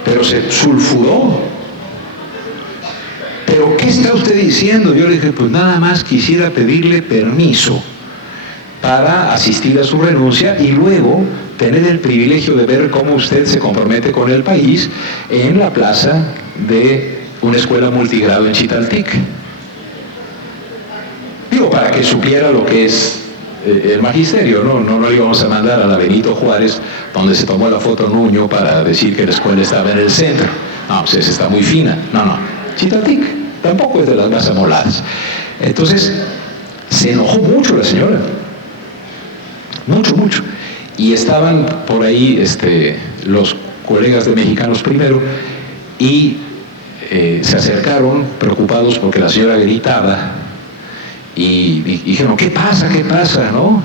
pero se sulfuró. ¿Pero qué está usted diciendo? Yo le dije, pues nada más quisiera pedirle permiso para asistir a su renuncia y luego tener el privilegio de ver cómo usted se compromete con el país en la plaza de una escuela multigrado en Chitaltic. Digo, para que supiera lo que es el magisterio, no lo íbamos a mandar a la Benito Juárez, donde se tomó la foto Nuño para decir que la escuela estaba en el centro. No, pues esa está muy fina. No, Chitaltic tampoco es de las más amoladas. Entonces, se enojó mucho la señora. Mucho. Y estaban por ahí los colegas de Mexicanos Primero y se acercaron preocupados porque la señora gritaba y dijeron, ¿qué pasa? ¿No?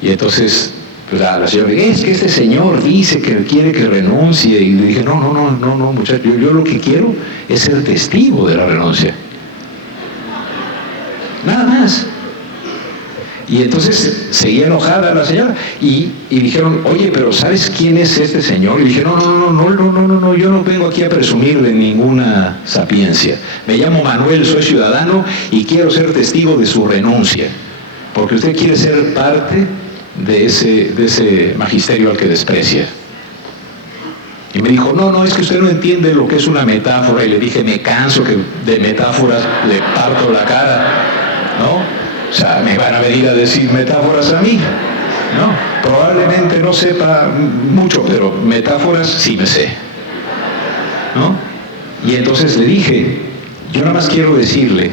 Y entonces pues la señora, es que este señor dice que quiere que renuncie. Y le dije, no, muchacho, yo lo que quiero es ser testigo de la renuncia. Nada más. Y entonces seguía enojada la señora y dijeron, oye, pero ¿sabes quién es este señor? Y dije, no, yo no vengo aquí a presumir de ninguna sapiencia. Me llamo Manuel, soy ciudadano y quiero ser testigo de su renuncia, porque usted quiere ser parte de ese magisterio al que desprecia. Y me dijo, no, es que usted no entiende lo que es una metáfora. Y le dije, me canso que de metáforas le parto la cara, ¿no? O sea, me van a venir a decir metáforas a mí, ¿no? Probablemente no sepa mucho, pero metáforas sí me sé, ¿no? Y entonces le dije, yo nada más quiero decirle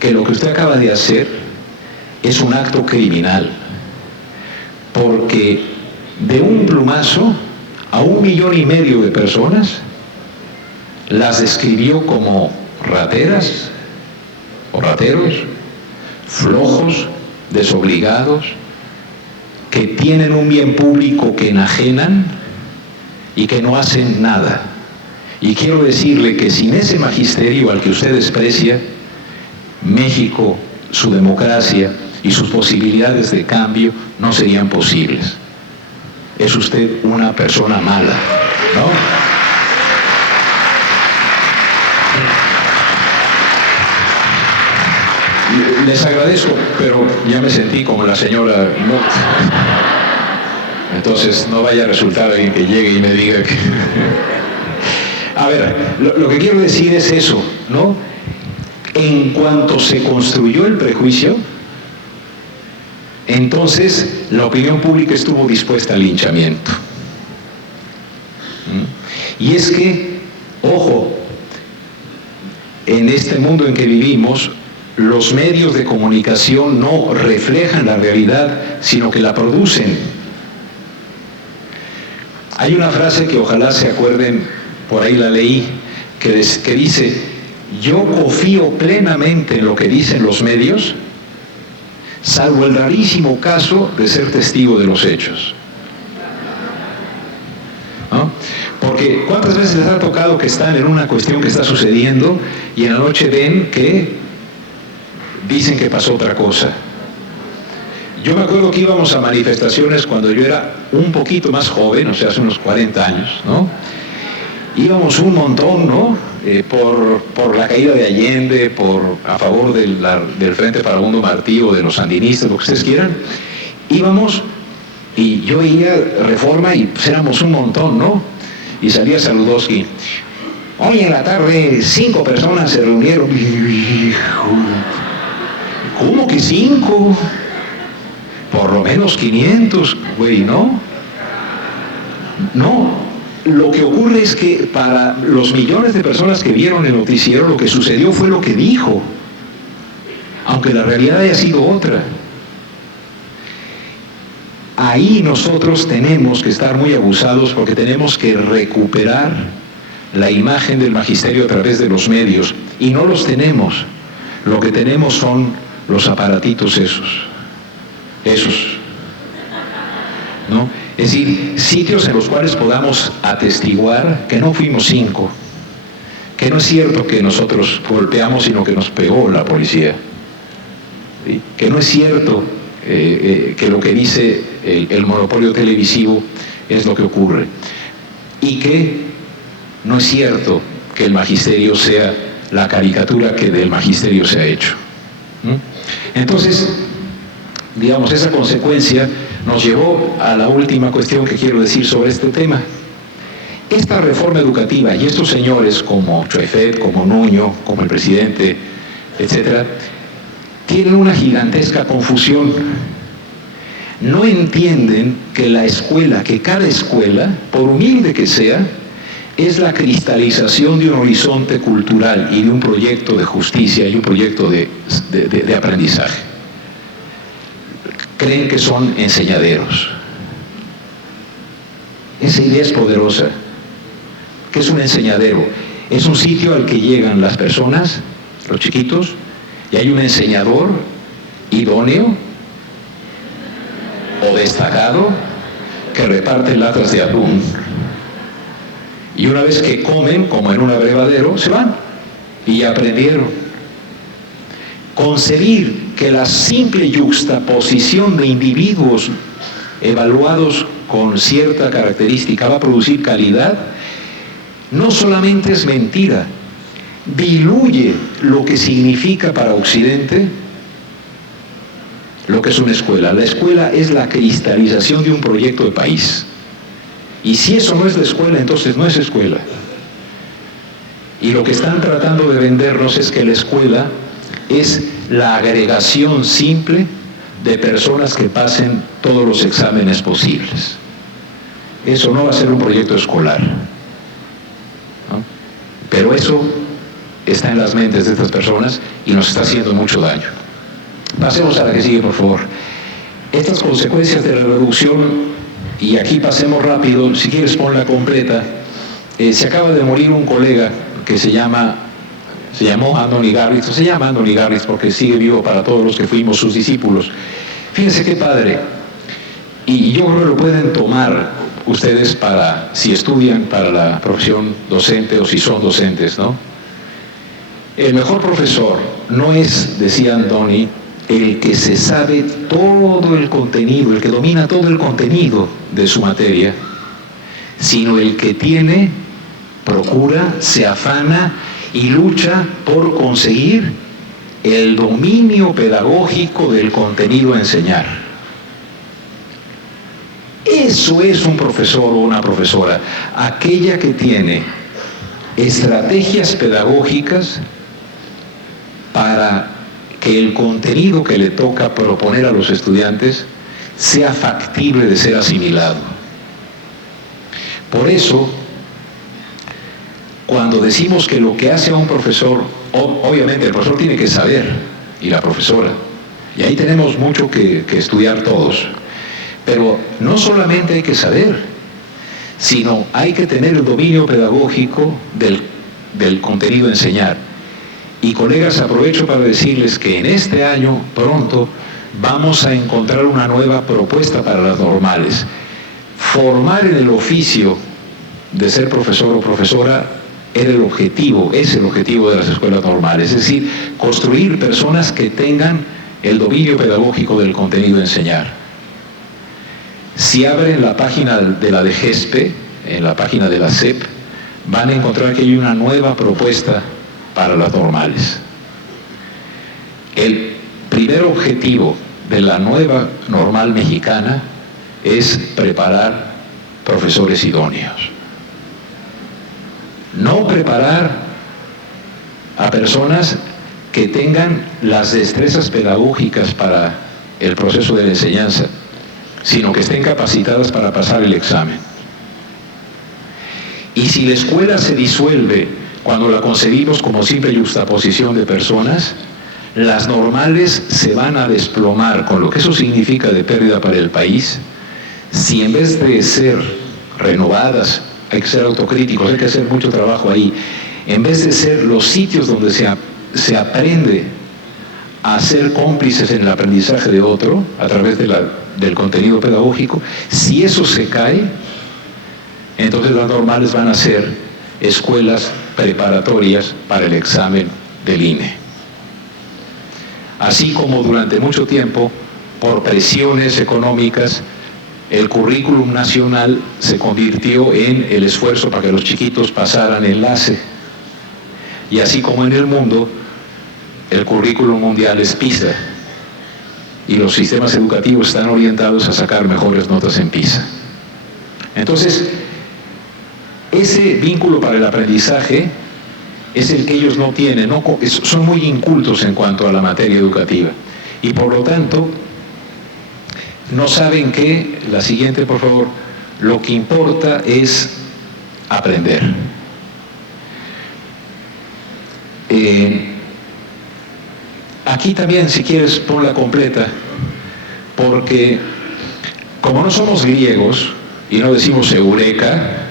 que lo que usted acaba de hacer es un acto criminal, porque de un plumazo a 1,5 millones de personas las describió como rateras o rateros, flojos, desobligados, que tienen un bien público que enajenan y que no hacen nada. Y quiero decirle que sin ese magisterio al que usted desprecia, México, su democracia y sus posibilidades de cambio no serían posibles. Es usted una persona mala, ¿no? Les agradezco, pero ya me sentí como la señora Mott. Entonces no vaya a resultar alguien que llegue y me diga que... A ver, lo que quiero decir es eso, ¿no? En cuanto se construyó el prejuicio, entonces la opinión pública estuvo dispuesta al linchamiento. Y es que, ojo, en este mundo en que vivimos, los medios de comunicación no reflejan la realidad, sino que la producen. Hay una frase que ojalá se acuerden, por ahí la leí, que dice, yo confío plenamente en lo que dicen los medios, salvo el rarísimo caso de ser testigo de los hechos. ¿No? Porque ¿cuántas veces les ha tocado que están en una cuestión que está sucediendo y en la noche ven que dicen que pasó otra cosa? Yo me acuerdo que íbamos a manifestaciones cuando yo era un poquito más joven, o sea, hace unos 40 años, ¿no? Íbamos un montón, ¿no? Por la caída de Allende, a favor del Frente para el Mundo Martí o de los sandinistas, lo que ustedes quieran. íbamos y yo veía Reforma y pues éramos un montón, ¿no? Y salía Saludowski. Hoy en la tarde 5 personas se reunieron. ¿Cómo que 5? Por lo menos 500, güey, ¿no? No, lo que ocurre es que para los millones de personas que vieron el noticiero, lo que sucedió fue lo que dijo, aunque la realidad haya sido otra. Ahí nosotros tenemos que estar muy abusados porque tenemos que recuperar la imagen del magisterio a través de los medios, y no los tenemos. Lo que tenemos son los aparatitos esos, ¿no? Es decir, sitios en los cuales podamos atestiguar que no fuimos 5, que no es cierto que nosotros golpeamos, sino que nos pegó la policía, ¿sí? Que no es cierto que lo que dice el monopolio televisivo es lo que ocurre, y que no es cierto que el magisterio sea la caricatura que del magisterio se ha hecho. Entonces, digamos, esa consecuencia nos llevó a la última cuestión que quiero decir sobre este tema. Esta reforma educativa y estos señores como Choefet, como Nuño, como el presidente, etcétera, tienen una gigantesca confusión. No entienden que la escuela, que cada escuela, por humilde que sea, es la cristalización de un horizonte cultural y de un proyecto de justicia y un proyecto de aprendizaje. Creen que son enseñaderos. Esa idea es poderosa. ¿Qué es un enseñadero? Es un sitio al que llegan las personas, los chiquitos, y hay un enseñador idóneo o destacado que reparte latas de atún. Y una vez que comen, como en un abrevadero, se van y ya aprendieron. Concebir que la simple yuxtaposición de individuos evaluados con cierta característica va a producir calidad, no solamente es mentira, diluye lo que significa para Occidente lo que es una escuela. La escuela es la cristalización de un proyecto de país. Y si eso no es la escuela, entonces no es escuela. Y lo que están tratando de vendernos es que la escuela es la agregación simple de personas que pasen todos los exámenes posibles. Eso no va a ser un proyecto escolar, ¿no? Pero eso está en las mentes de estas personas y nos está haciendo mucho daño. Pasemos a la que sigue, por favor. Estas consecuencias de la reducción, y aquí pasemos rápido, si quieres ponla completa. Se acaba de morir un colega que se llama Se llamó Anthony Garris, o se llama Anthony Garris porque sigue vivo para todos los que fuimos sus discípulos. Fíjense qué padre. Y yo creo que lo pueden tomar ustedes para, si estudian para la profesión docente o si son docentes, ¿no? El mejor profesor no es, decía Anthony, el que se sabe todo el contenido, el que domina todo el contenido de su materia, sino el que tiene, procura, se afana y lucha por conseguir el dominio pedagógico del contenido a enseñar. Eso es un profesor o una profesora, aquella que tiene estrategias pedagógicas para que el contenido que le toca proponer a los estudiantes sea factible de ser asimilado. Por eso, cuando decimos que lo que hace a un profesor, obviamente el profesor tiene que saber, y la profesora, y ahí tenemos mucho que estudiar todos, pero no solamente hay que saber, sino hay que tener el dominio pedagógico del contenido a enseñar. Y colegas, aprovecho para decirles que en este año, pronto, vamos a encontrar una nueva propuesta para las normales. Formar en el oficio de ser profesor o profesora era el objetivo, es el objetivo de las escuelas normales, es decir, construir personas que tengan el dominio pedagógico del contenido a enseñar. Si abren la página de la DGESPE, en la página de la SEP, van a encontrar que hay una nueva propuesta para las normales. El primer objetivo de la nueva normal mexicana es preparar profesores idóneos. No preparar a personas que tengan las destrezas pedagógicas para el proceso de la enseñanza, sino que estén capacitadas para pasar el examen. Y si la escuela se disuelve cuando la concebimos como simple yuxtaposición de personas, las normales se van a desplomar, con lo que eso significa de pérdida para el país, si en vez de ser renovadas, hay que ser autocríticos, hay que hacer mucho trabajo ahí, en vez de ser los sitios donde se aprende a ser cómplices en el aprendizaje de otro, a través del contenido pedagógico, si eso se cae, entonces las normales van a ser escuelas preparatorias para el examen del INE. Así como durante mucho tiempo, por presiones económicas, el currículum nacional se convirtió en el esfuerzo para que los chiquitos pasaran enlace. Y así como en el mundo, el currículum mundial es PISA. Y los sistemas educativos están orientados a sacar mejores notas en PISA. Entonces, ese vínculo para el aprendizaje es el que ellos no tienen, son muy incultos en cuanto a la materia educativa. Y por lo tanto, no saben que, la siguiente por favor, lo que importa es aprender. Aquí también, si quieres, ponla completa, porque como no somos griegos y no decimos eureka,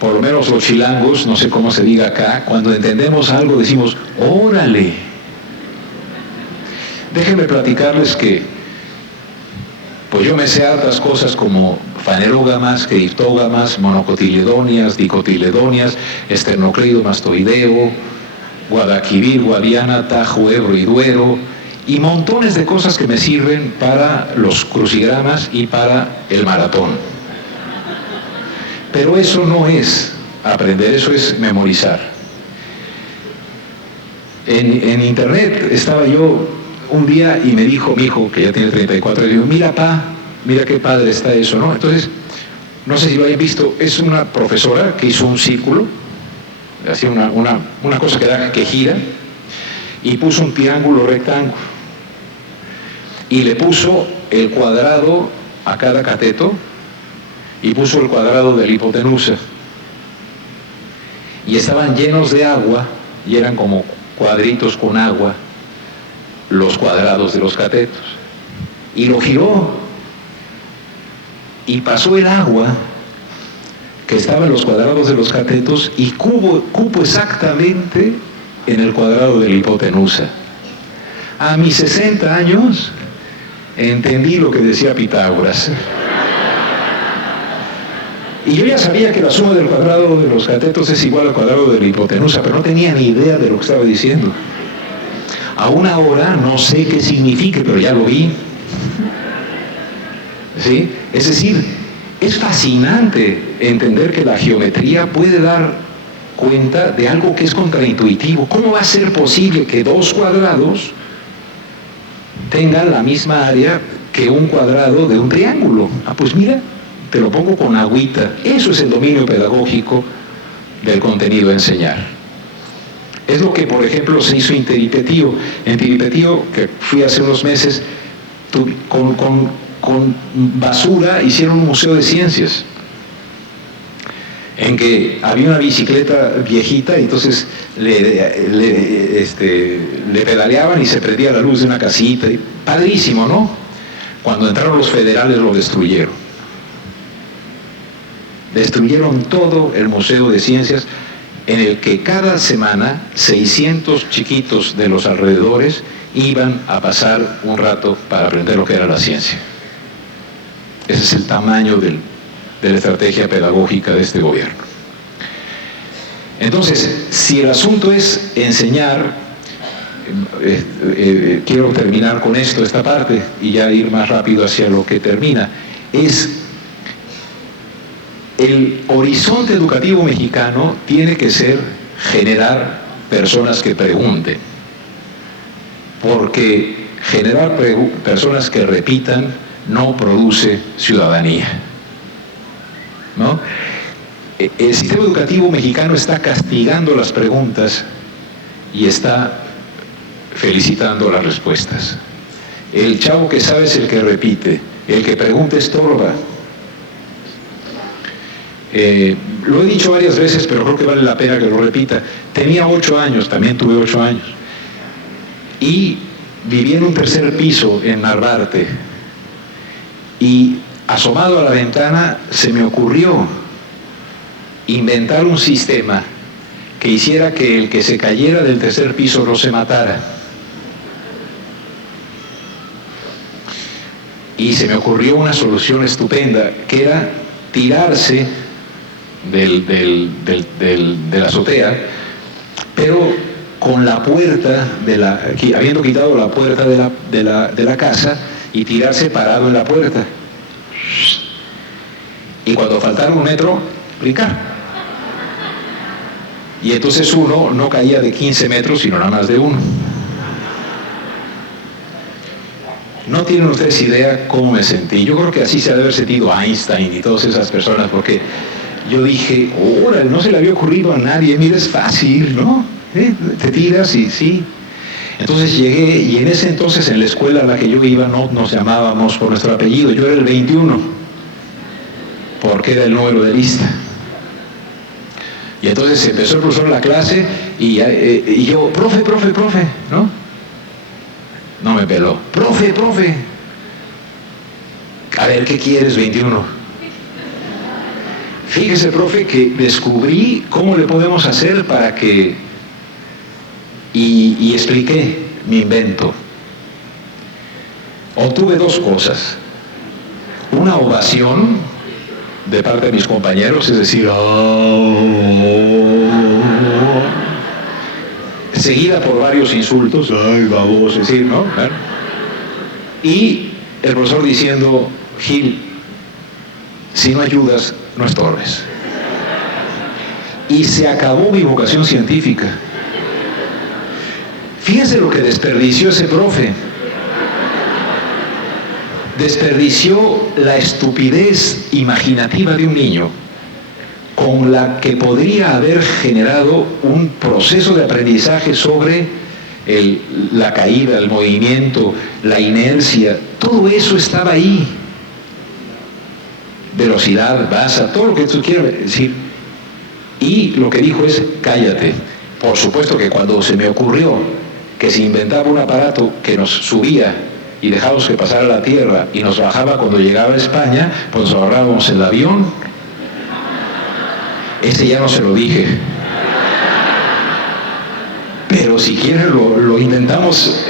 por lo menos los chilangos, no sé cómo se diga acá, cuando entendemos algo decimos, órale. Déjenme platicarles que, pues yo me sé hartas cosas como fanerógamas, criptógamas, monocotiledonias, dicotiledonias, esternocleidomastoideo, Guadalquivir, Guadiana, Tajo, Ebro y Duero, y montones de cosas que me sirven para los crucigramas y para el maratón. Pero eso no es aprender, eso es memorizar. En internet estaba yo un día y me dijo mi hijo, que ya tiene 34 años, mira pa, mira qué padre está eso, ¿no? Entonces, no sé si lo hayan visto, es una profesora que hizo un círculo, hacía una cosa que gira, y puso un triángulo rectángulo, y le puso el cuadrado a cada cateto, y puso el cuadrado de la hipotenusa, y estaban llenos de agua, y eran como cuadritos con agua, los cuadrados de los catetos, y lo giró, y pasó el agua que estaba en los cuadrados de los catetos, y cupo exactamente en el cuadrado de la hipotenusa. A mis 60 años, entendí lo que decía Pitágoras. Y yo ya sabía que la suma del cuadrado de los catetos es igual al cuadrado de la hipotenusa, pero no tenía ni idea de lo que estaba diciendo. Aún ahora no sé qué signifique, pero ya lo vi. ¿Sí? Es decir, es fascinante entender que la geometría puede dar cuenta de algo que es contraintuitivo. ¿Cómo va a ser posible que dos cuadrados tengan la misma área que un cuadrado de un triángulo? Ah, pues mira, te lo pongo con agüita. Eso es el dominio pedagógico del contenido a enseñar. Es lo que, por ejemplo, se hizo en Tiripetío. En Tiripetío, que fui hace unos meses, con basura hicieron un museo de ciencias, en que había una bicicleta viejita y entonces le pedaleaban y se prendía la luz de una casita. Padrísimo, ¿no? Cuando entraron los federales lo destruyeron. Destruyeron todo el museo de ciencias, en el que cada semana 600 chiquitos de los alrededores iban a pasar un rato para aprender lo que era la ciencia. Ese es el tamaño de la estrategia pedagógica de este gobierno. Entonces, si el asunto es enseñar, quiero terminar con esto, esta parte, y ya ir más rápido hacia lo que termina, es el horizonte educativo mexicano tiene que ser generar personas que pregunten, porque generar personas que repitan no produce ciudadanía, ¿no? El sistema educativo mexicano está castigando las preguntas y está felicitando las respuestas. El chavo que sabe es el que repite, el que pregunta estorba. Lo he dicho varias veces, pero creo que vale la pena que lo repita. Tenía 8 años, también tuve 8 años, y viví en un tercer piso en Narvarte, y asomado a la ventana se me ocurrió inventar un sistema que hiciera que el que se cayera del tercer piso no se matara. Y se me ocurrió una solución estupenda, que era tirarse de la azotea, pero con la puerta, habiendo quitado la puerta de la casa, y tirarse parado en la puerta. Y cuando faltara 1 metro, brincar. Y entonces uno no caía de 15 metros, sino nada más de 1. No tienen ustedes idea cómo me sentí. Yo creo que así se ha de haber sentido Einstein y todas esas personas, porque yo dije, órale, no se le había ocurrido a nadie, mira, es fácil, ¿no? Te tiras y sí. Entonces llegué, y en ese entonces en la escuela a la que yo iba no nos llamábamos por nuestro apellido, yo era el 21, porque era el número de lista. Y entonces empezó el profesor la clase y yo, profe, ¿no? No me peló. Profe. A ver, ¿qué quieres, 21? Fíjese, profe, que descubrí cómo le podemos hacer para que... Y expliqué mi invento. Obtuve 2 cosas. Una ovación de parte de mis compañeros, es decir, seguida por varios insultos, ay, baboso, es decir, ¿no? Y el profesor diciendo, Gil, si no ayudas, no estorbes. Y se acabó mi vocación científica. Fíjense lo que desperdició ese profe. Desperdició la estupidez imaginativa de un niño con la que podría haber generado un proceso de aprendizaje sobre la caída, el movimiento, la inercia. Todo eso estaba ahí. Velocidad, masa, todo lo que tú quieras decir. Y lo que dijo es, cállate. Por supuesto que cuando se me ocurrió que se inventaba un aparato que nos subía y dejábamos que pasara la tierra y nos bajaba cuando llegaba a España, pues nos ahorrábamos el avión. Ese ya no se lo dije. Pero si quieren lo intentamos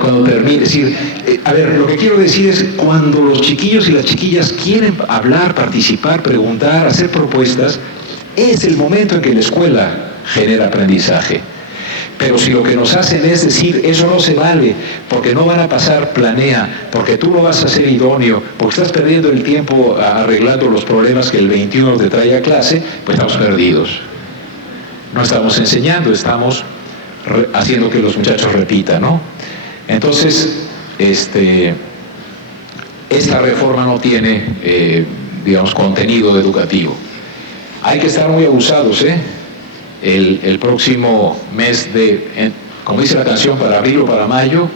cuando termine. Es decir, a ver, lo que quiero decir es, cuando los chiquillos y las chiquillas quieren hablar, participar, preguntar, hacer propuestas, es el momento en que la escuela genera aprendizaje. Pero si lo que nos hacen es decir, eso no se vale, porque no van a pasar, planea, porque tú no vas a ser idóneo, porque estás perdiendo el tiempo arreglando los problemas que el 21 te trae a clase, pues estamos perdidos. No estamos enseñando, estamos haciendo que los muchachos repitan, ¿no? Entonces, esta reforma no tiene, digamos, contenido educativo. Hay que estar muy abusados, El próximo mes como dice la canción, para abril o para mayo,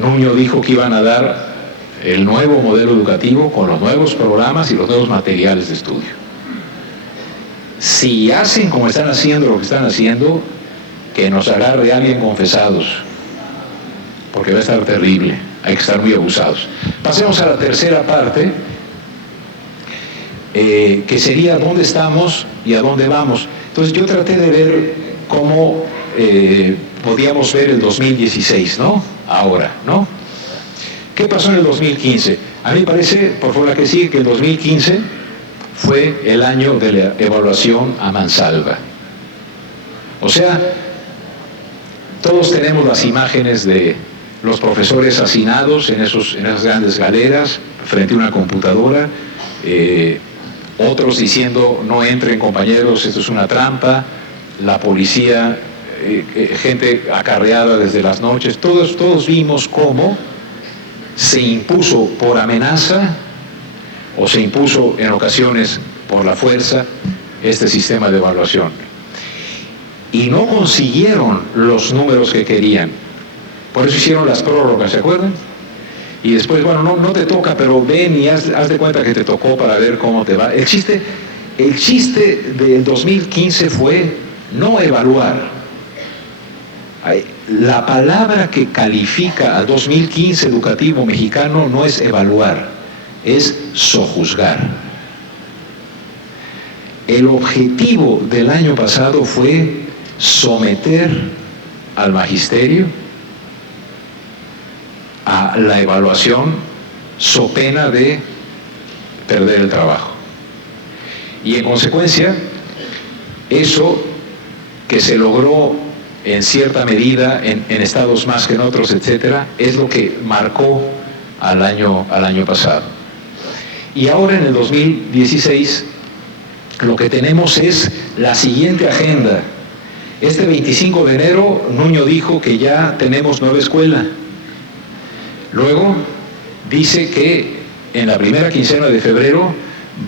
Nuño dijo que iban a dar el nuevo modelo educativo con los nuevos programas y los nuevos materiales de estudio. Si hacen como están haciendo lo que están haciendo, que nos agarre alguien confesados, porque va a estar terrible, hay que estar muy abusados. Pasemos a la tercera parte, que sería dónde estamos y a dónde vamos. Entonces yo traté de ver cómo podíamos ver el 2016, ¿no? Ahora, ¿no? ¿Qué pasó en el 2015? A mí me parece, por favor, que sí, que el 2015 fue el año de la evaluación a mansalva. O sea, todos tenemos las imágenes de los profesores hacinados en esas grandes galeras frente a una computadora, otros diciendo, no entren compañeros, esto es una trampa, la policía gente acarreada desde las noches. Todos vimos cómo se impuso por amenaza o se impuso en ocasiones por la fuerza este sistema de evaluación. Y no consiguieron los números que querían. Por eso hicieron las prórrogas, ¿se acuerdan? Y después, bueno, no te toca, pero ven y haz de cuenta que te tocó para ver cómo te va. El chiste del 2015 fue no evaluar. La palabra que califica al 2015 educativo mexicano no es evaluar, es sojuzgar. El objetivo del año pasado fue someter al magisterio a la evaluación so pena de perder el trabajo. Y en consecuencia, eso que se logró en cierta medida en estados más que en otros, etcétera, es lo que marcó al año pasado. Y ahora en el 2016 lo que tenemos es la siguiente agenda. Este 25 de enero Nuño dijo que ya tenemos nueva escuela. Luego dice que en la primera quincena de febrero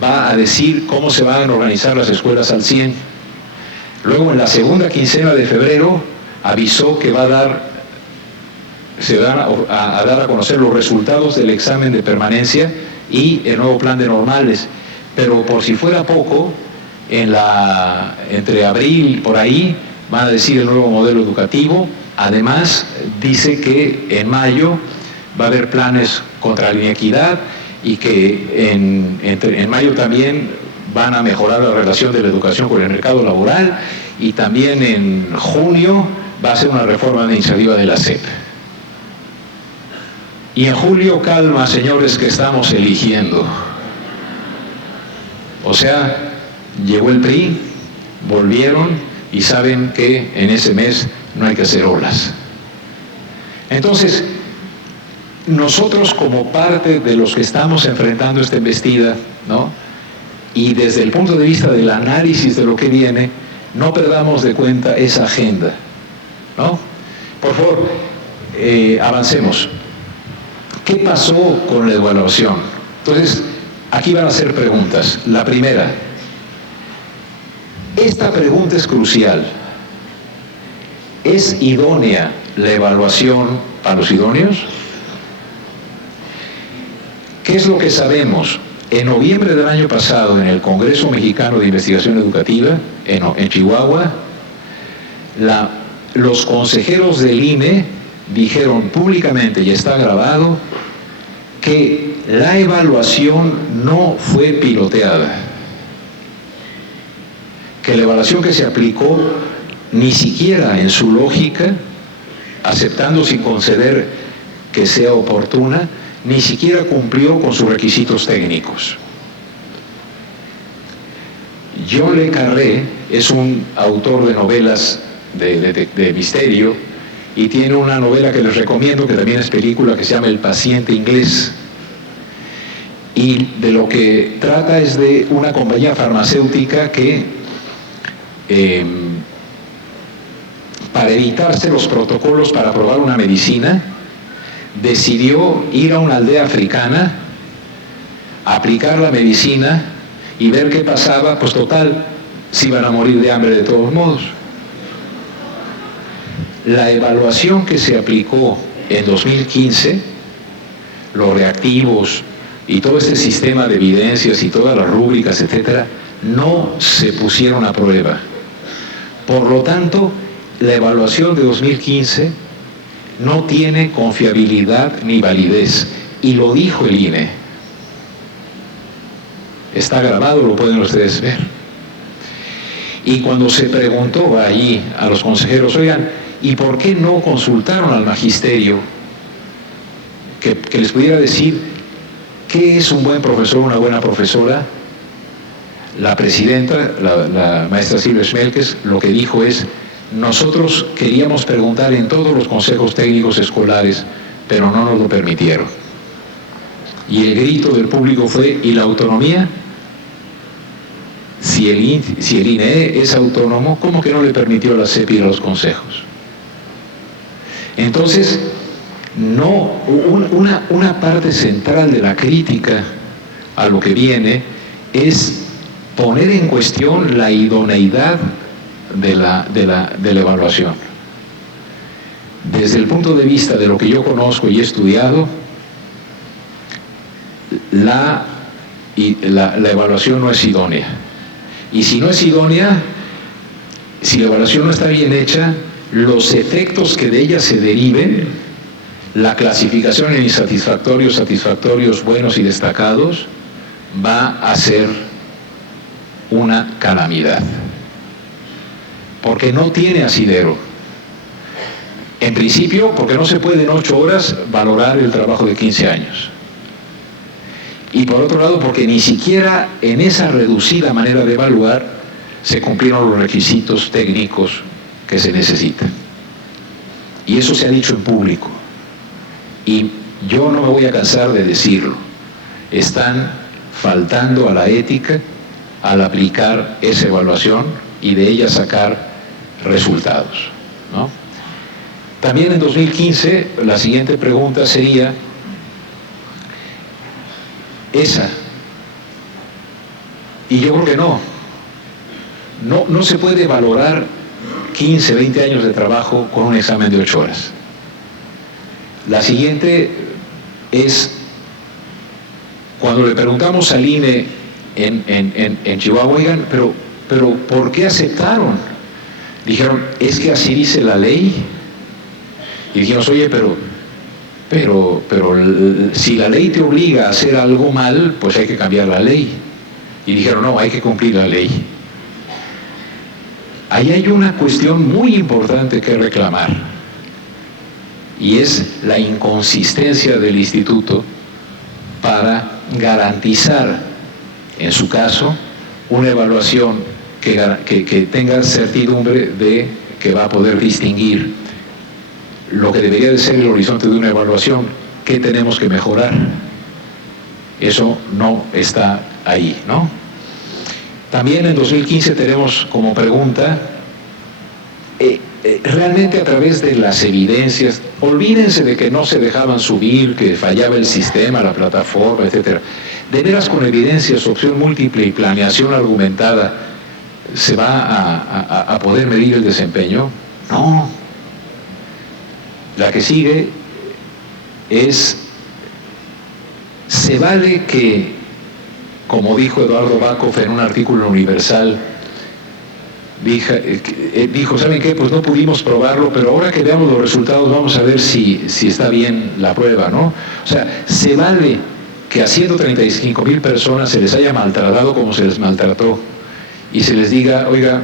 va a decir cómo se van a organizar las escuelas al 100. Luego en la segunda quincena de febrero avisó que se van a dar a conocer los resultados del examen de permanencia y el nuevo plan de normales. Pero por si fuera poco, entre abril por ahí van a decir el nuevo modelo educativo. Además dice que en mayo va a haber planes contra la inequidad y que en mayo también van a mejorar la relación de la educación con el mercado laboral, y también en junio va a ser una reforma administrativa de la SEP. Y en julio, calma, señores, que estamos eligiendo. O sea, llegó el PRI, volvieron y saben que en ese mes no hay que hacer olas. Entonces, nosotros como parte de los que estamos enfrentando esta embestida, ¿no?, y desde el punto de vista del análisis de lo que viene, no perdamos de cuenta esa agenda, ¿no? Por favor, avancemos. ¿Qué pasó con la evaluación? Entonces, aquí van a hacer preguntas. La primera, esta pregunta es crucial. ¿Es idónea la evaluación para los idóneos? ¿Qué es lo que sabemos? En noviembre del año pasado, en el Congreso Mexicano de Investigación Educativa, en Chihuahua, los consejeros del INE dijeron públicamente, y está grabado, que la evaluación no fue piloteada, que la evaluación que se aplicó, ni siquiera en su lógica, aceptando sin conceder que sea oportuna, ni siquiera cumplió con sus requisitos técnicos. John Le Carré es un autor de novelas de misterio, y tiene una novela que les recomiendo, que también es película, que se llama El paciente inglés. Y de lo que trata es de una compañía farmacéutica que, para evitarse los protocolos para probar una medicina, decidió ir a una aldea africana, aplicar la medicina y ver qué pasaba. Pues total, se iban a morir de hambre de todos modos. La evaluación que se aplicó en 2015, los reactivos y todo este sistema de evidencias y todas las rúbricas, etcétera, no se pusieron a prueba. Por lo tanto, la evaluación de 2015 no tiene confiabilidad ni validez, y lo dijo el INE. Está grabado, lo pueden ustedes ver. Y cuando se preguntó allí a los consejeros, oigan, ¿y por qué no consultaron al magisterio que les pudiera decir qué es un buen profesor, una buena profesora? La presidenta, la maestra Silvia Schmelkes, lo que dijo es: nosotros queríamos preguntar en todos los consejos técnicos escolares, pero no nos lo permitieron. Y el grito del público fue: ¿y la autonomía? Si si el INE es autónomo, ¿cómo que no le permitió a la CEP ir a los consejos? Entonces, no, una parte central de la crítica a lo que viene es poner en cuestión la idoneidad de la evaluación. Desde el punto de vista de lo que yo conozco y he estudiado, la evaluación no es idónea. Y si no es idónea, si la evaluación no está bien hecha, los efectos que de ella se deriven, la clasificación en insatisfactorios, satisfactorios, buenos y destacados, va a ser una calamidad. Porque no tiene asidero. En principio, porque no se puede en 8 horas valorar el trabajo de 15 años. Y por otro lado, porque ni siquiera en esa reducida manera de evaluar se cumplieron los requisitos técnicos que se necesitan. Y eso se ha dicho en público. Y yo no me voy a cansar de decirlo. Están faltando a la ética al aplicar esa evaluación y de ella sacar resultados, ¿no? También en 2015, la siguiente pregunta sería esa. Y yo creo que no se puede valorar 15, 20 años de trabajo con un examen de 8 horas. La siguiente es, cuando le preguntamos al INE en Chihuahua, oigan, pero ¿por qué aceptaron? Dijeron, es que así dice la ley. Y dijimos, oye, pero si la ley te obliga a hacer algo mal, pues hay que cambiar la ley. Y dijeron, no, hay que cumplir la ley. Ahí hay una cuestión muy importante que reclamar, y es la inconsistencia del instituto para garantizar, en su caso, una evaluación que tenga certidumbre de que va a poder distinguir lo que debería de ser el horizonte de una evaluación, qué tenemos que mejorar. Eso no está ahí, ¿no? También en 2015 tenemos como pregunta, realmente a través de las evidencias, olvídense de que no se dejaban subir, que fallaba el sistema, la plataforma, etcétera. De veras, con evidencias, opción múltiple y planeación argumentada, ¿se va a poder medir el desempeño? No. La que sigue es, se vale que, como dijo Eduardo Backhoff en un artículo en Universal, dijo, ¿saben qué? Pues no pudimos probarlo, pero ahora que veamos los resultados vamos a ver si está bien la prueba, ¿no? O sea, se vale que a 135,000 personas se les haya maltratado como se les maltrató y se les diga, oiga,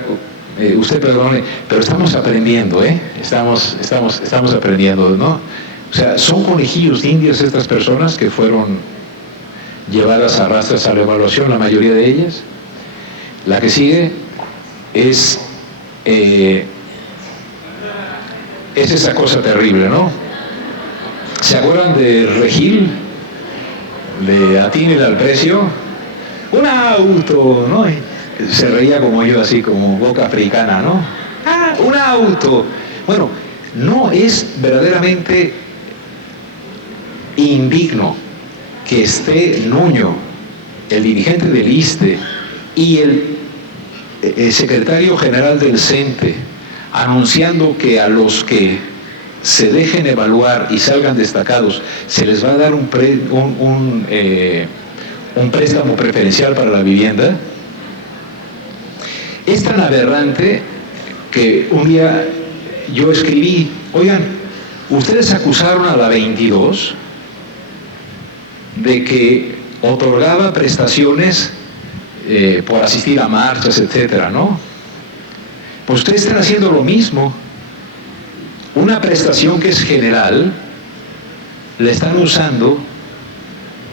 usted perdone, pero estamos aprendiendo, estamos aprendiendo, ¿no? O sea, son conejillos de indias estas personas que fueron llevadas a rastras a la evaluación, la mayoría de ellas. La que sigue es esa cosa terrible, ¿no? ¿Se acuerdan de Regil? De atínele al precio. Un auto, ¿no? Se reía como yo, así como boca africana, ¿no? ¡Ah, un auto! Bueno, no es verdaderamente indigno que esté Nuño, el dirigente del ISSSTE, y el secretario general del CENTE, anunciando que a los que se dejen evaluar y salgan destacados se les va a dar un préstamo preferencial para la vivienda. Es tan aberrante que un día yo escribí, oigan, ustedes acusaron a la 22 de que otorgaba prestaciones por asistir a marchas, etcétera, ¿no? Pues ustedes están haciendo lo mismo. Una prestación que es general, la están usando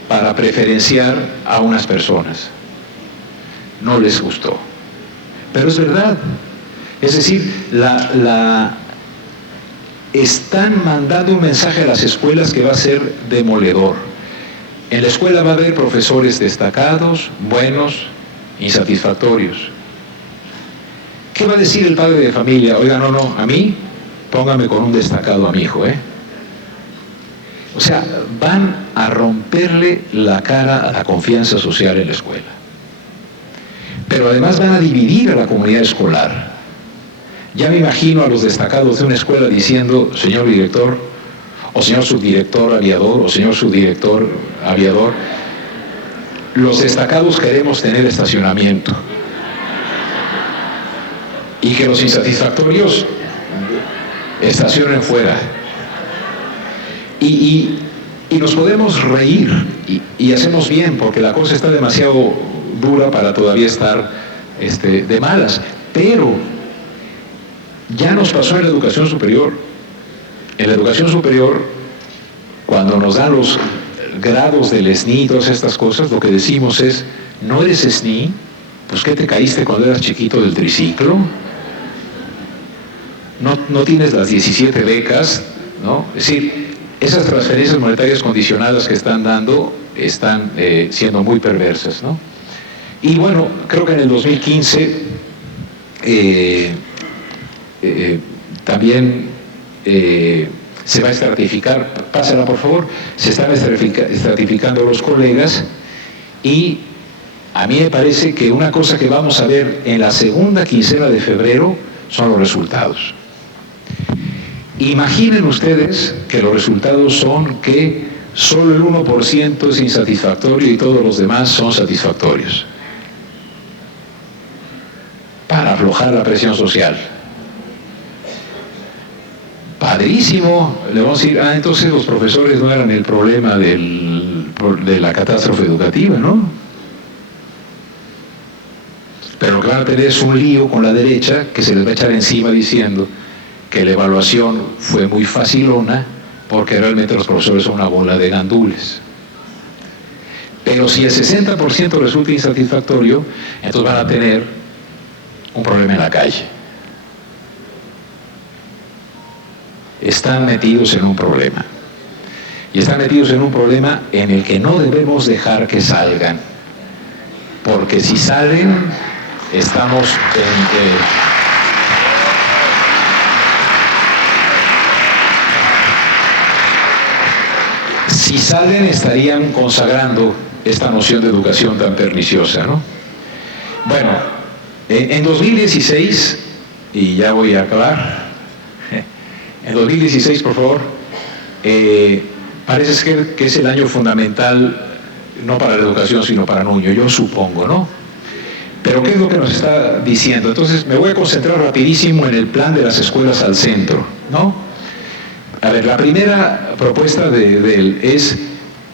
para preferenciar a unas personas. No les gustó. Pero es verdad. Es decir, están mandando un mensaje a las escuelas que va a ser demoledor. En la escuela va a haber profesores destacados, buenos, insatisfactorios. ¿qué va a decir el padre de familia? Oiga, no, a mí, póngame con un destacado a mi hijo, ¿eh? O sea, van a romperle la cara a la confianza social en la escuela. Pero además van a dividir a la comunidad escolar. Ya me imagino a los destacados de una escuela diciendo, señor director, o señor subdirector aviador, o señor subdirector aviador, los destacados queremos tener estacionamiento. Y que los insatisfactorios estacionen fuera. Y nos podemos reír, y hacemos bien, porque la cosa está demasiado dura para todavía estar de malas. Pero ya nos pasó en la educación superior. En la educación superior, cuando nos dan los grados del SNI y todas estas cosas, lo que decimos es, ¿no eres SNI? Pues ¿qué te caíste cuando eras chiquito del triciclo? No tienes las 17 becas, ¿no? Es decir, esas transferencias monetarias condicionadas que están dando están siendo muy perversas, ¿no? Y bueno, creo que en el 2015 también se va a estratificar, pásala por favor, se están estratificando los colegas, y a mí me parece que una cosa que vamos a ver en la segunda quincena de febrero son los resultados. Imaginen ustedes que los resultados son que solo el 1% es insatisfactorio y todos los demás son satisfactorios. Para aflojar la presión social. Padrísimo, le vamos a decir, entonces los profesores no eran el problema de la catástrofe educativa, ¿no? Pero lo que van a tener es un lío con la derecha que se les va a echar encima diciendo que la evaluación fue muy facilona porque realmente los profesores son una bola de gandules. Pero si el 60% resulta insatisfactorio, entonces van a tener un problema en la calle. Están metidos en un problema. Y están metidos en un problema en el que no debemos dejar que salgan. Porque si salen, estamos si salen, estarían consagrando esta noción de educación tan perniciosa, ¿no? Bueno, en 2016, y ya voy a acabar, en 2016, por favor, parece que es el año fundamental, no para la educación, sino para Nuño, yo supongo, ¿no? Pero ¿qué es lo que nos está diciendo? Entonces, me voy a concentrar rapidísimo en el plan de las escuelas al centro, ¿no? A ver, la primera propuesta de él es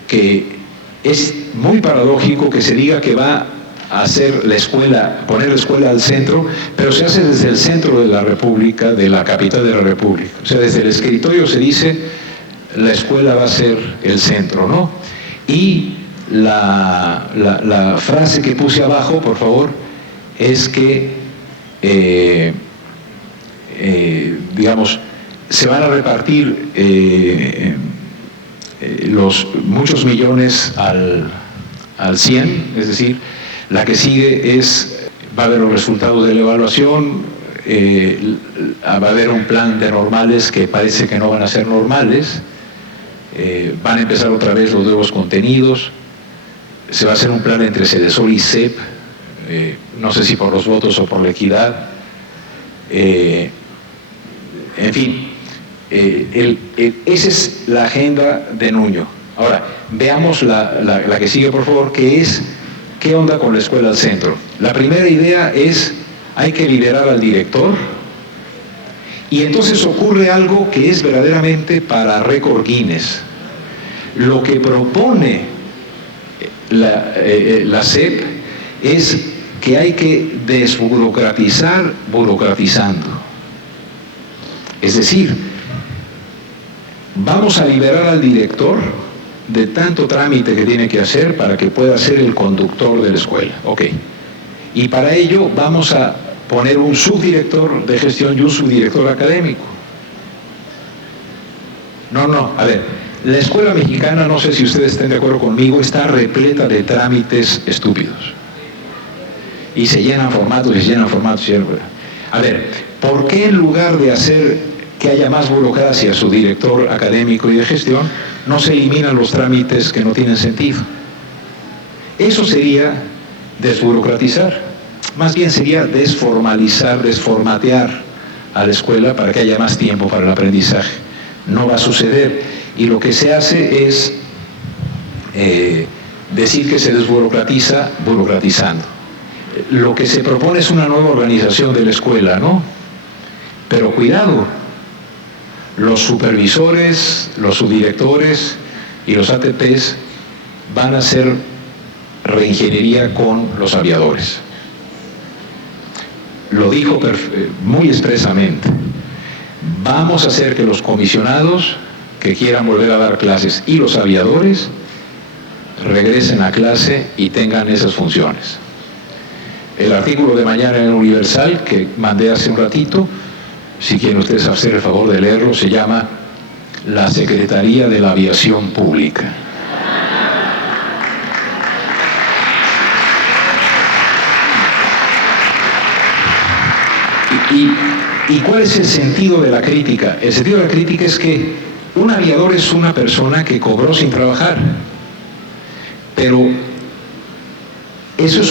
que es muy paradójico que se diga que va a hacer la escuela, poner la escuela al centro, pero se hace desde el centro de la República, de la capital de la República. O sea, desde el escritorio se dice, la escuela va a ser el centro, ¿no? Y la frase que puse abajo, por favor, es que, digamos, se van a repartir los muchos millones al 100, es decir, la que sigue va a haber los resultados de la evaluación, va a haber un plan de normales que parece que no van a ser normales, van a empezar otra vez los nuevos contenidos, se va a hacer un plan entre Sedesol y CEP, no sé si por los votos o por la equidad, en fin, esa es la agenda de Nuño. Ahora, veamos la que sigue, por favor, que es, ¿qué onda con la escuela al centro? La primera idea es, hay que liberar al director, y entonces ocurre algo que es verdaderamente para récord Guinness. Lo que propone la SEP es que hay que desburocratizar burocratizando. Es decir, vamos a liberar al director de tanto trámite que tiene que hacer para que pueda ser el conductor de la escuela. Ok. Y para ello vamos a poner un subdirector de gestión y un subdirector académico. No, a ver, la escuela mexicana, no sé si ustedes estén de acuerdo conmigo, está repleta de trámites estúpidos. Y se llenan formatos, A ver, ¿por qué en lugar de hacer que haya más burocracia su director académico y de gestión, no se eliminan los trámites que no tienen sentido? Eso sería desburocratizar. Más bien sería desformalizar, desformatear a la escuela para que haya más tiempo para el aprendizaje. No va a suceder. Y lo que se hace es decir que se desburocratiza burocratizando. Lo que se propone es una nueva organización de la escuela, ¿no? Pero cuidado, los supervisores, los subdirectores y los ATPs van a hacer reingeniería con los aviadores. Lo dijo muy expresamente. Vamos a hacer que los comisionados que quieran volver a dar clases y los aviadores regresen a clase y tengan esas funciones. El artículo de mañana en el Universal, que mandé hace un ratito, si quieren ustedes hacer el favor de leerlo, se llama La Secretaría de la Aviación Pública. ¿Y cuál es el sentido de la crítica? El sentido de la crítica es que un aviador es una persona que cobró sin trabajar, pero ese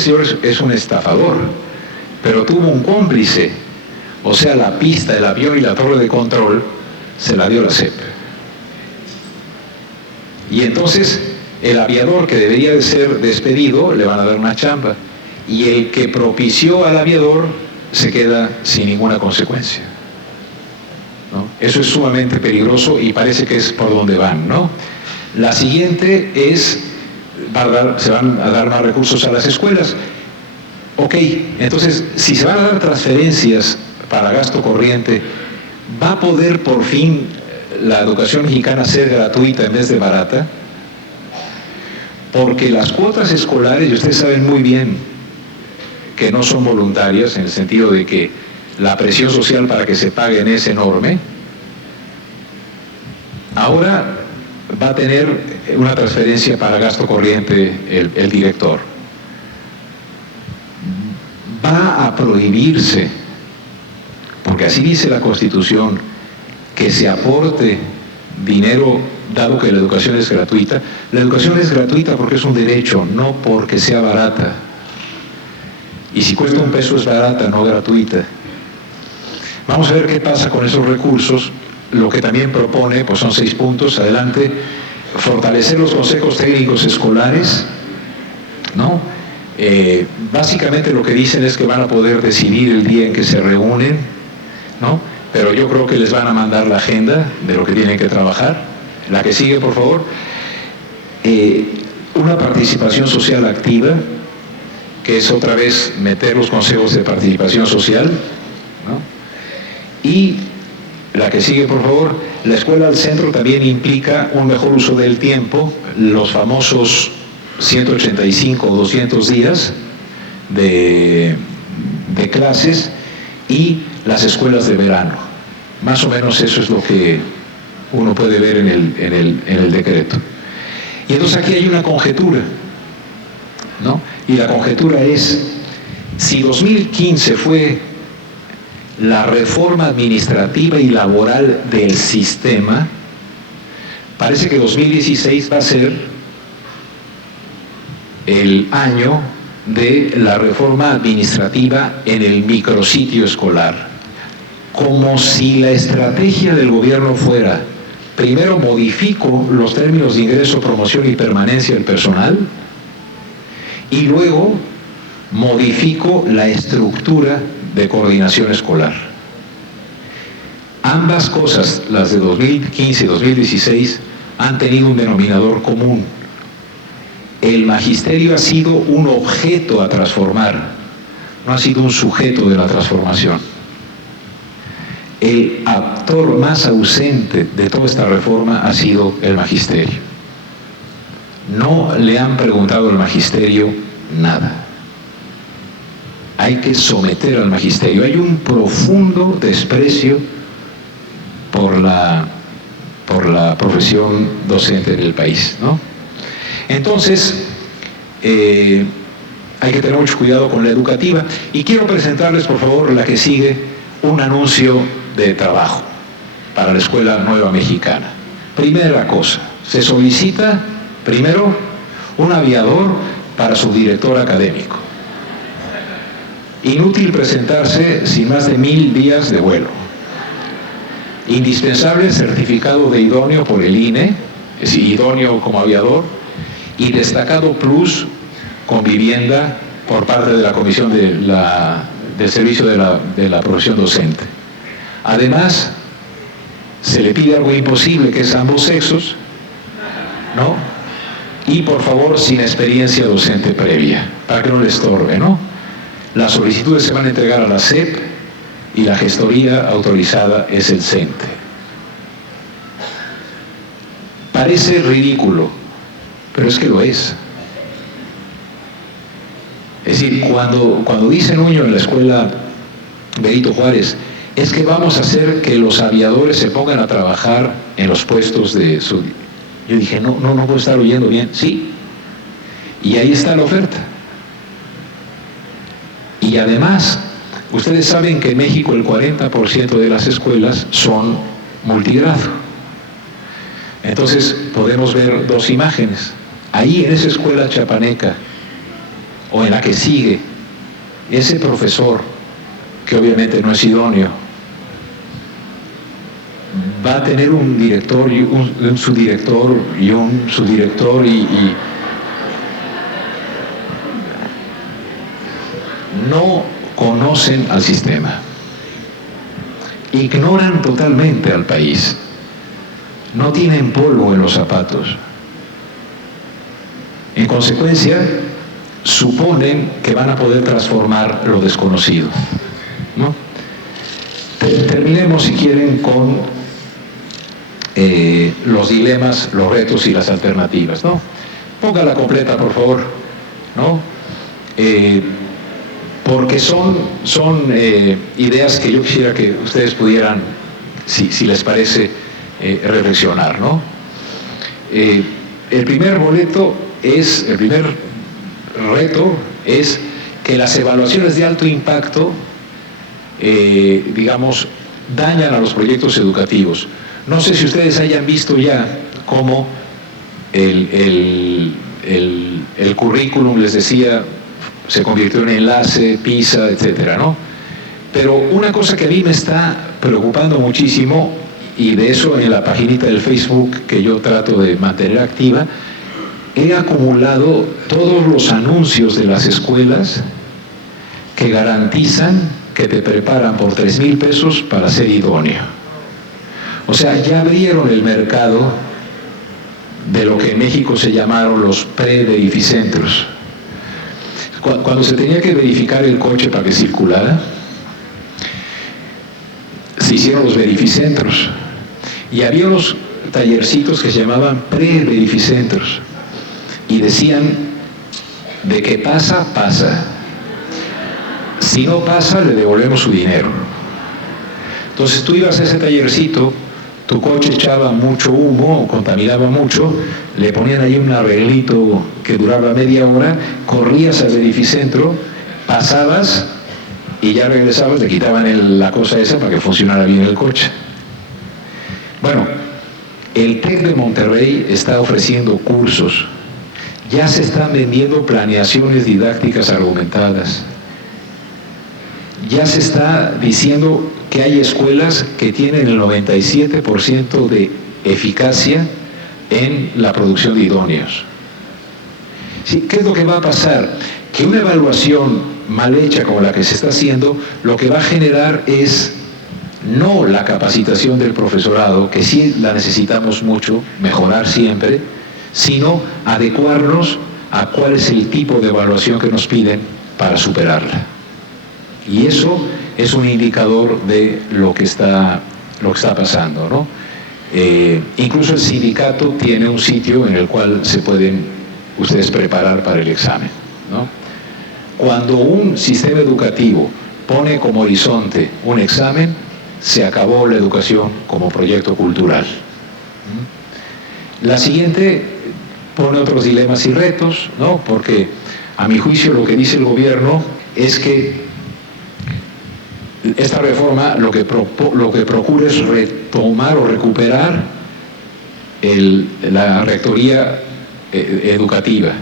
señor es un estafador, pero tuvo un cómplice, o sea, la pista, el avión y la torre de control se la dio la SEP. Y entonces el aviador que debería de ser despedido le van a dar una chamba, y el que propició al aviador se queda sin ninguna consecuencia, ¿no? Eso es sumamente peligroso y parece que es por donde van, ¿no? La siguiente es, se van a dar más recursos a las escuelas. Ok, entonces, si se van a dar transferencias para gasto corriente, ¿va a poder por fin la educación mexicana ser gratuita en vez de barata? Porque las cuotas escolares, y ustedes saben muy bien que no son voluntarias, en el sentido de que la presión social para que se paguen es enorme. Ahora va a tener una transferencia para gasto corriente el director. Va a prohibirse, porque así dice la Constitución, que se aporte dinero, dado que la educación es gratuita. La educación es gratuita porque es un derecho, no porque sea barata. Y si cuesta $1 es barata, no gratuita. Vamos a ver qué pasa con esos recursos. Lo que también propone, pues son 6 puntos, adelante. Fortalecer los consejos técnicos escolares, ¿no? Básicamente lo que dicen es que van a poder decidir el día en que se reúnen, ¿no? Pero yo creo que les van a mandar la agenda de lo que tienen que trabajar. La que sigue, por favor. Una participación social activa, que es otra vez meter los consejos de participación social, ¿no? Y la que sigue, por favor, la escuela al centro también implica un mejor uso del tiempo, los famosos 185 o 200 días de clases y las escuelas de verano. Más o menos eso es lo que uno puede ver en el decreto. Y entonces aquí hay una conjetura, ¿no? Y la conjetura es, si 2015 fue la reforma administrativa y laboral del sistema, parece que 2016 va a ser el año de la reforma administrativa en el micrositio escolar. Como si la estrategia del gobierno fuera, primero modifico los términos de ingreso, promoción y permanencia del personal, y luego modifico la estructura de coordinación escolar. Ambas cosas, las de 2015 y 2016, han tenido un denominador común. El magisterio ha sido un objeto a transformar, no ha sido un sujeto de la transformación. El actor más ausente de toda esta reforma ha sido el magisterio. No le han preguntado al magisterio nada. Hay que someter al magisterio. Hay un profundo desprecio por la profesión docente en el país, ¿no? Entonces, Hay que tener mucho cuidado con la educativa. Y quiero presentarles, por favor, la que sigue, un anuncio de trabajo para la Escuela Nueva Mexicana. Primera cosa, se solicita, primero, un aviador para su director académico. Inútil presentarse sin más de 1000 días de vuelo. Indispensable certificado de idóneo por el INE, es decir, idóneo como aviador, y destacado plus con vivienda por parte de la Comisión del Servicio de la Profesión Docente. Además, se le pide algo imposible, que es ambos sexos, ¿no? Y por favor, sin experiencia docente previa, para que no le estorbe, ¿no? Las solicitudes se van a entregar a la SEP y la gestoría autorizada es el CENTE. Parece ridículo, pero es que lo es. Es decir, cuando dice Nuño en la escuela Benito Juárez, es que vamos a hacer que los aviadores se pongan a trabajar en los puestos de su... Yo dije, no puedo estar oyendo bien. Sí, y ahí está la oferta. Y además, ustedes saben que en México el 40% de las escuelas son multigrado. Entonces podemos ver dos imágenes. Ahí en esa escuela chapaneca, o en la que sigue, ese profesor, que obviamente no es idóneo, va a tener un director y un subdirector y un subdirector y no conocen al sistema, ignoran totalmente al país, no tienen polvo en los zapatos. En consecuencia, suponen que van a poder transformar lo desconocido, ¿no? Terminemos, si quieren, con los dilemas, los retos y las alternativas, ¿no? Póngala completa, por favor, ¿no? Porque son ideas que yo quisiera que ustedes pudieran, si les parece, reflexionar, ¿no? El primer reto es que las evaluaciones de alto impacto, digamos, dañan a los proyectos educativos. No sé si ustedes hayan visto ya cómo el currículum, les decía, se convirtió en enlace, PISA, etcétera, ¿no? Pero una cosa que a mí me está preocupando muchísimo, y de eso en la paginita del Facebook que yo trato de mantener activa, he acumulado todos los anuncios de las escuelas que garantizan que te preparan por 3,000 pesos para ser idóneo. O sea, ya abrieron el mercado de lo que en México se llamaron los pre-verificentros. Cuando se tenía que verificar el coche para que circulara, se hicieron los verificentros. Y había unos tallercitos que se llamaban pre-verificentros. Y decían, de que pasa, pasa. Si no pasa, le devolvemos su dinero. Entonces tú ibas a ese tallercito, tu coche echaba mucho humo, contaminaba mucho, le ponían ahí un arreglito que duraba media hora, corrías al verificentro, pasabas y ya regresabas, te quitaban la cosa esa para que funcionara bien el coche. Bueno, el TEC de Monterrey está ofreciendo cursos, ya se están vendiendo planeaciones didácticas argumentadas, ya se está diciendo que hay escuelas que tienen el 97% de eficacia en la producción de idóneos. ¿Sí? ¿Qué es lo que va a pasar? Que una evaluación mal hecha como la que se está haciendo, lo que va a generar es no la capacitación del profesorado, que sí la necesitamos mucho, mejorar siempre, sino adecuarnos a cuál es el tipo de evaluación que nos piden para superarla. Y eso es un indicador de lo que está pasando, ¿no? Incluso el sindicato tiene un sitio en el cual se pueden ustedes preparar para el examen, ¿no? Cuando un sistema educativo pone como horizonte un examen, se acabó la educación como proyecto cultural. La siguiente pone otros dilemas y retos, ¿no? Porque A mi juicio, lo que dice el gobierno es que esta reforma lo que procura es retomar o recuperar la rectoría educativa.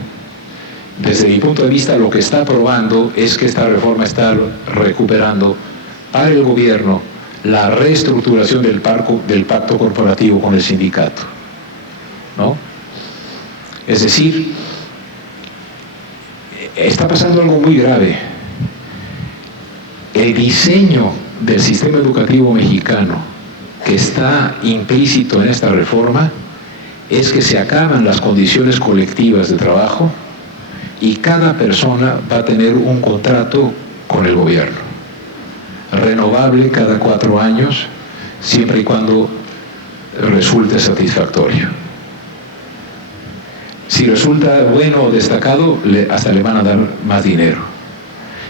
Desde mi punto de vista, lo que está aprobando es que esta reforma está recuperando para el gobierno la reestructuración del pacto corporativo con el sindicato, ¿no? Es decir, está pasando algo muy grave. El diseño del sistema educativo mexicano que está implícito en esta reforma es que se acaban las condiciones colectivas de trabajo y cada persona va a tener un contrato con el gobierno, renovable cada 4 años, siempre y cuando resulte satisfactorio. Si resulta bueno o destacado, hasta le van a dar más dinero.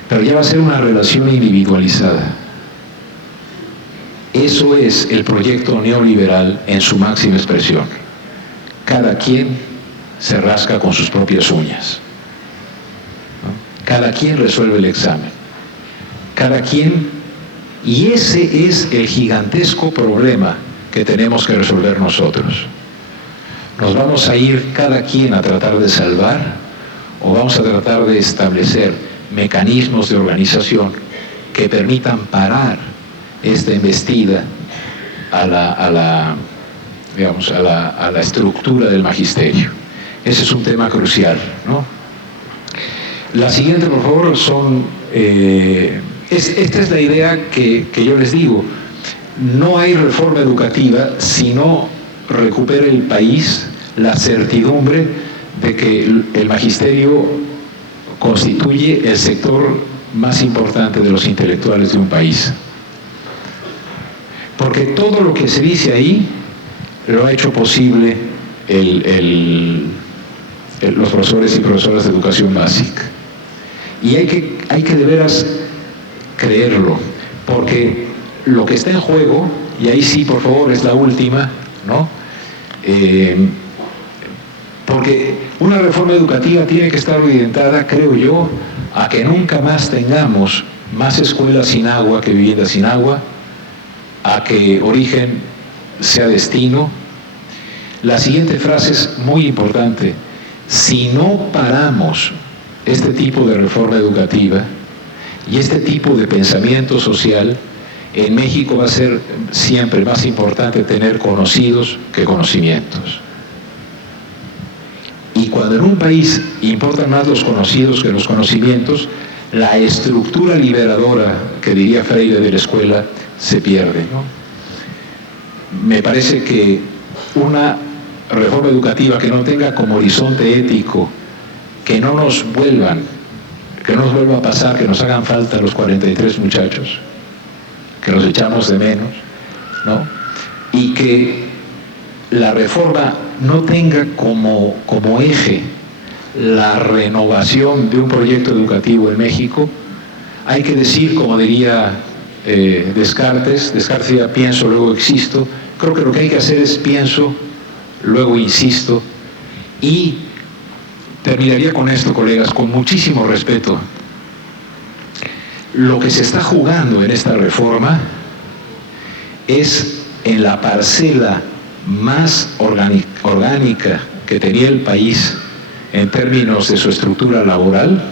Pero ya va a ser una relación individualizada. Eso es el proyecto neoliberal en su máxima expresión. Cada quien se rasca con sus propias uñas, ¿no? Cada quien resuelve el examen. Cada quien, y ese es el gigantesco problema que tenemos que resolver nosotros. ¿Nos vamos a ir cada quien a tratar de salvar o vamos a tratar de establecer mecanismos de organización que permitan parar esta embestida a la estructura del magisterio? Ese es un tema crucial, ¿no? La siguiente, por favor, esta es la idea que yo les digo. No hay reforma educativa si no recupera el país la certidumbre de que el magisterio constituye el sector más importante de los intelectuales de un país. Porque todo lo que se dice ahí lo ha hecho posible los profesores y profesoras de educación básica. Y hay que de veras creerlo, porque lo que está en juego, y ahí sí, por favor, es la última, ¿no? Porque una reforma educativa tiene que estar orientada, creo yo, a que nunca más tengamos más escuelas sin agua que viviendas sin agua, a que origen sea destino. La siguiente frase es muy importante. Si no paramos este tipo de reforma educativa y este tipo de pensamiento social, en México va a ser siempre más importante tener conocidos que conocimientos. Y cuando en un país importan más los conocidos que los conocimientos, la estructura liberadora, que diría Freire, de la escuela, se pierde, ¿no? Me parece que una reforma educativa que no tenga como horizonte ético que no nos vuelva a pasar, que nos hagan falta los 43 muchachos, que los echamos de menos, ¿no? Y que la reforma no tenga como eje la renovación de un proyecto educativo en México. Hay que decir, como diría Descartes decía pienso, luego existo. Creo que lo que hay que hacer es pienso, luego insisto. Y terminaría con esto, colegas, con muchísimo respeto. Lo que se está jugando en esta reforma es en la parcela más orgánica que tenía el país en términos de su estructura laboral,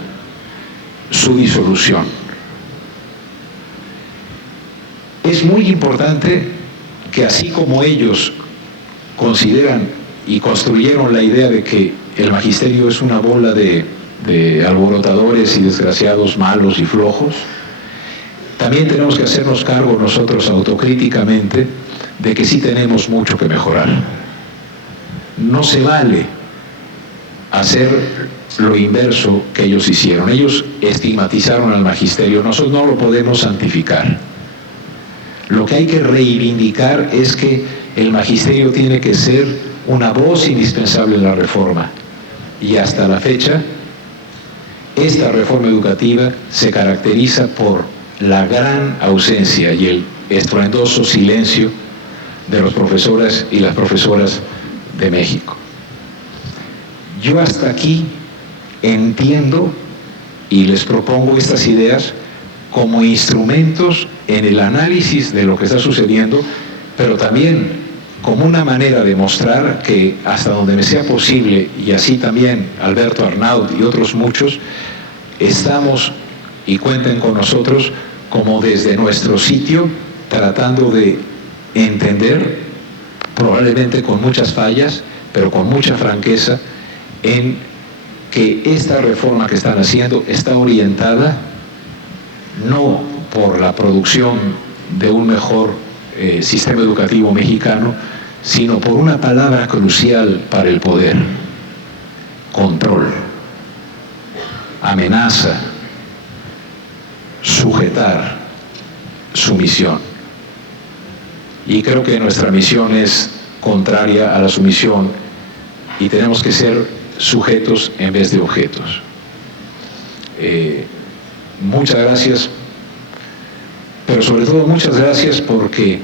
su disolución. Es muy importante que, así como ellos consideran y construyeron la idea de que el magisterio es una bola de alborotadores y desgraciados malos y flojos, también tenemos que hacernos cargo nosotros autocríticamente de que sí tenemos mucho que mejorar. No se vale hacer lo inverso que ellos hicieron. Ellos estigmatizaron al magisterio, nosotros no lo podemos santificar. Lo que hay que reivindicar es que el magisterio tiene que ser una voz indispensable en la reforma. Y hasta la fecha, esta reforma educativa se caracteriza por la gran ausencia y el estruendoso silencio de los profesores y las profesoras de México. Yo hasta aquí entiendo y les propongo estas ideas como instrumentos en el análisis de lo que está sucediendo, pero también como una manera de mostrar que hasta donde me sea posible, y así también Alberto Arnaud y otros muchos, estamos, y cuenten con nosotros, como desde nuestro sitio, tratando de entender, probablemente con muchas fallas, pero con mucha franqueza, en que esta reforma que están haciendo está orientada no por la producción de un mejor sistema educativo mexicano, sino por una palabra crucial para el poder: control, amenaza, sujetar, sumisión. Y creo que nuestra misión es contraria a la sumisión y tenemos que ser sujetos en vez de objetos. Muchas gracias, pero sobre todo muchas gracias porque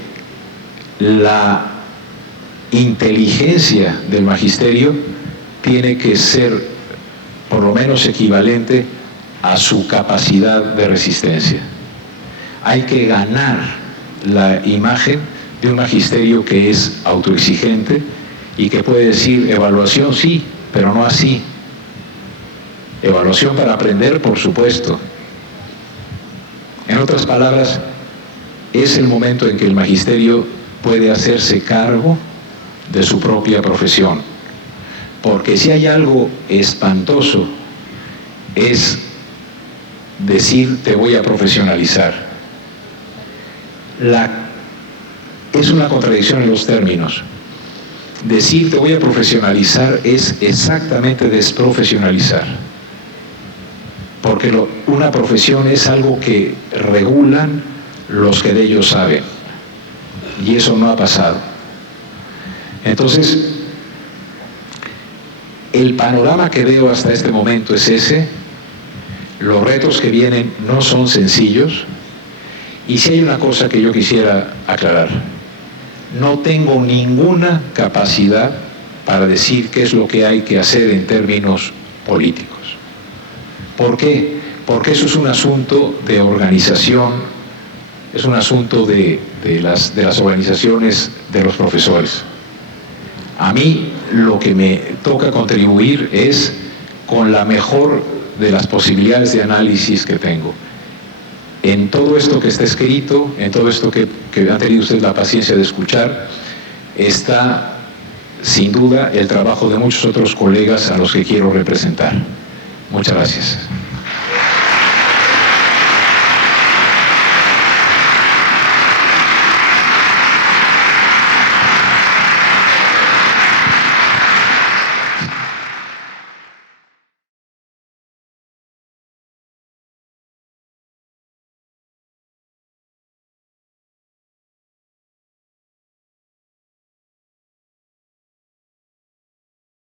la inteligencia del magisterio tiene que ser por lo menos equivalente a su capacidad de resistencia. Hay que ganar la imagen de un magisterio que es autoexigente y que puede decir evaluación sí, pero no así. Evaluación para aprender, por supuesto. En otras palabras, es el momento en que el magisterio puede hacerse cargo de su propia profesión. Porque si hay algo espantoso, es decir, te voy a profesionalizar. Es una contradicción en los términos. Decir te voy a profesionalizar es exactamente desprofesionalizar. Porque una profesión es algo que regulan los que de ellos saben. Y eso no ha pasado. Entonces, el panorama que veo hasta este momento es ese. Los retos que vienen no son sencillos. Y si hay una cosa que yo quisiera aclarar: no tengo ninguna capacidad para decir qué es lo que hay que hacer en términos políticos. ¿Por qué? Porque eso es un asunto de organización, es un asunto de las organizaciones de los profesores. A mí lo que me toca contribuir es con la mejor de las posibilidades de análisis que tengo. En todo esto que está escrito, en todo esto que han tenido ustedes la paciencia de escuchar, está sin duda el trabajo de muchos otros colegas a los que quiero representar. Muchas gracias.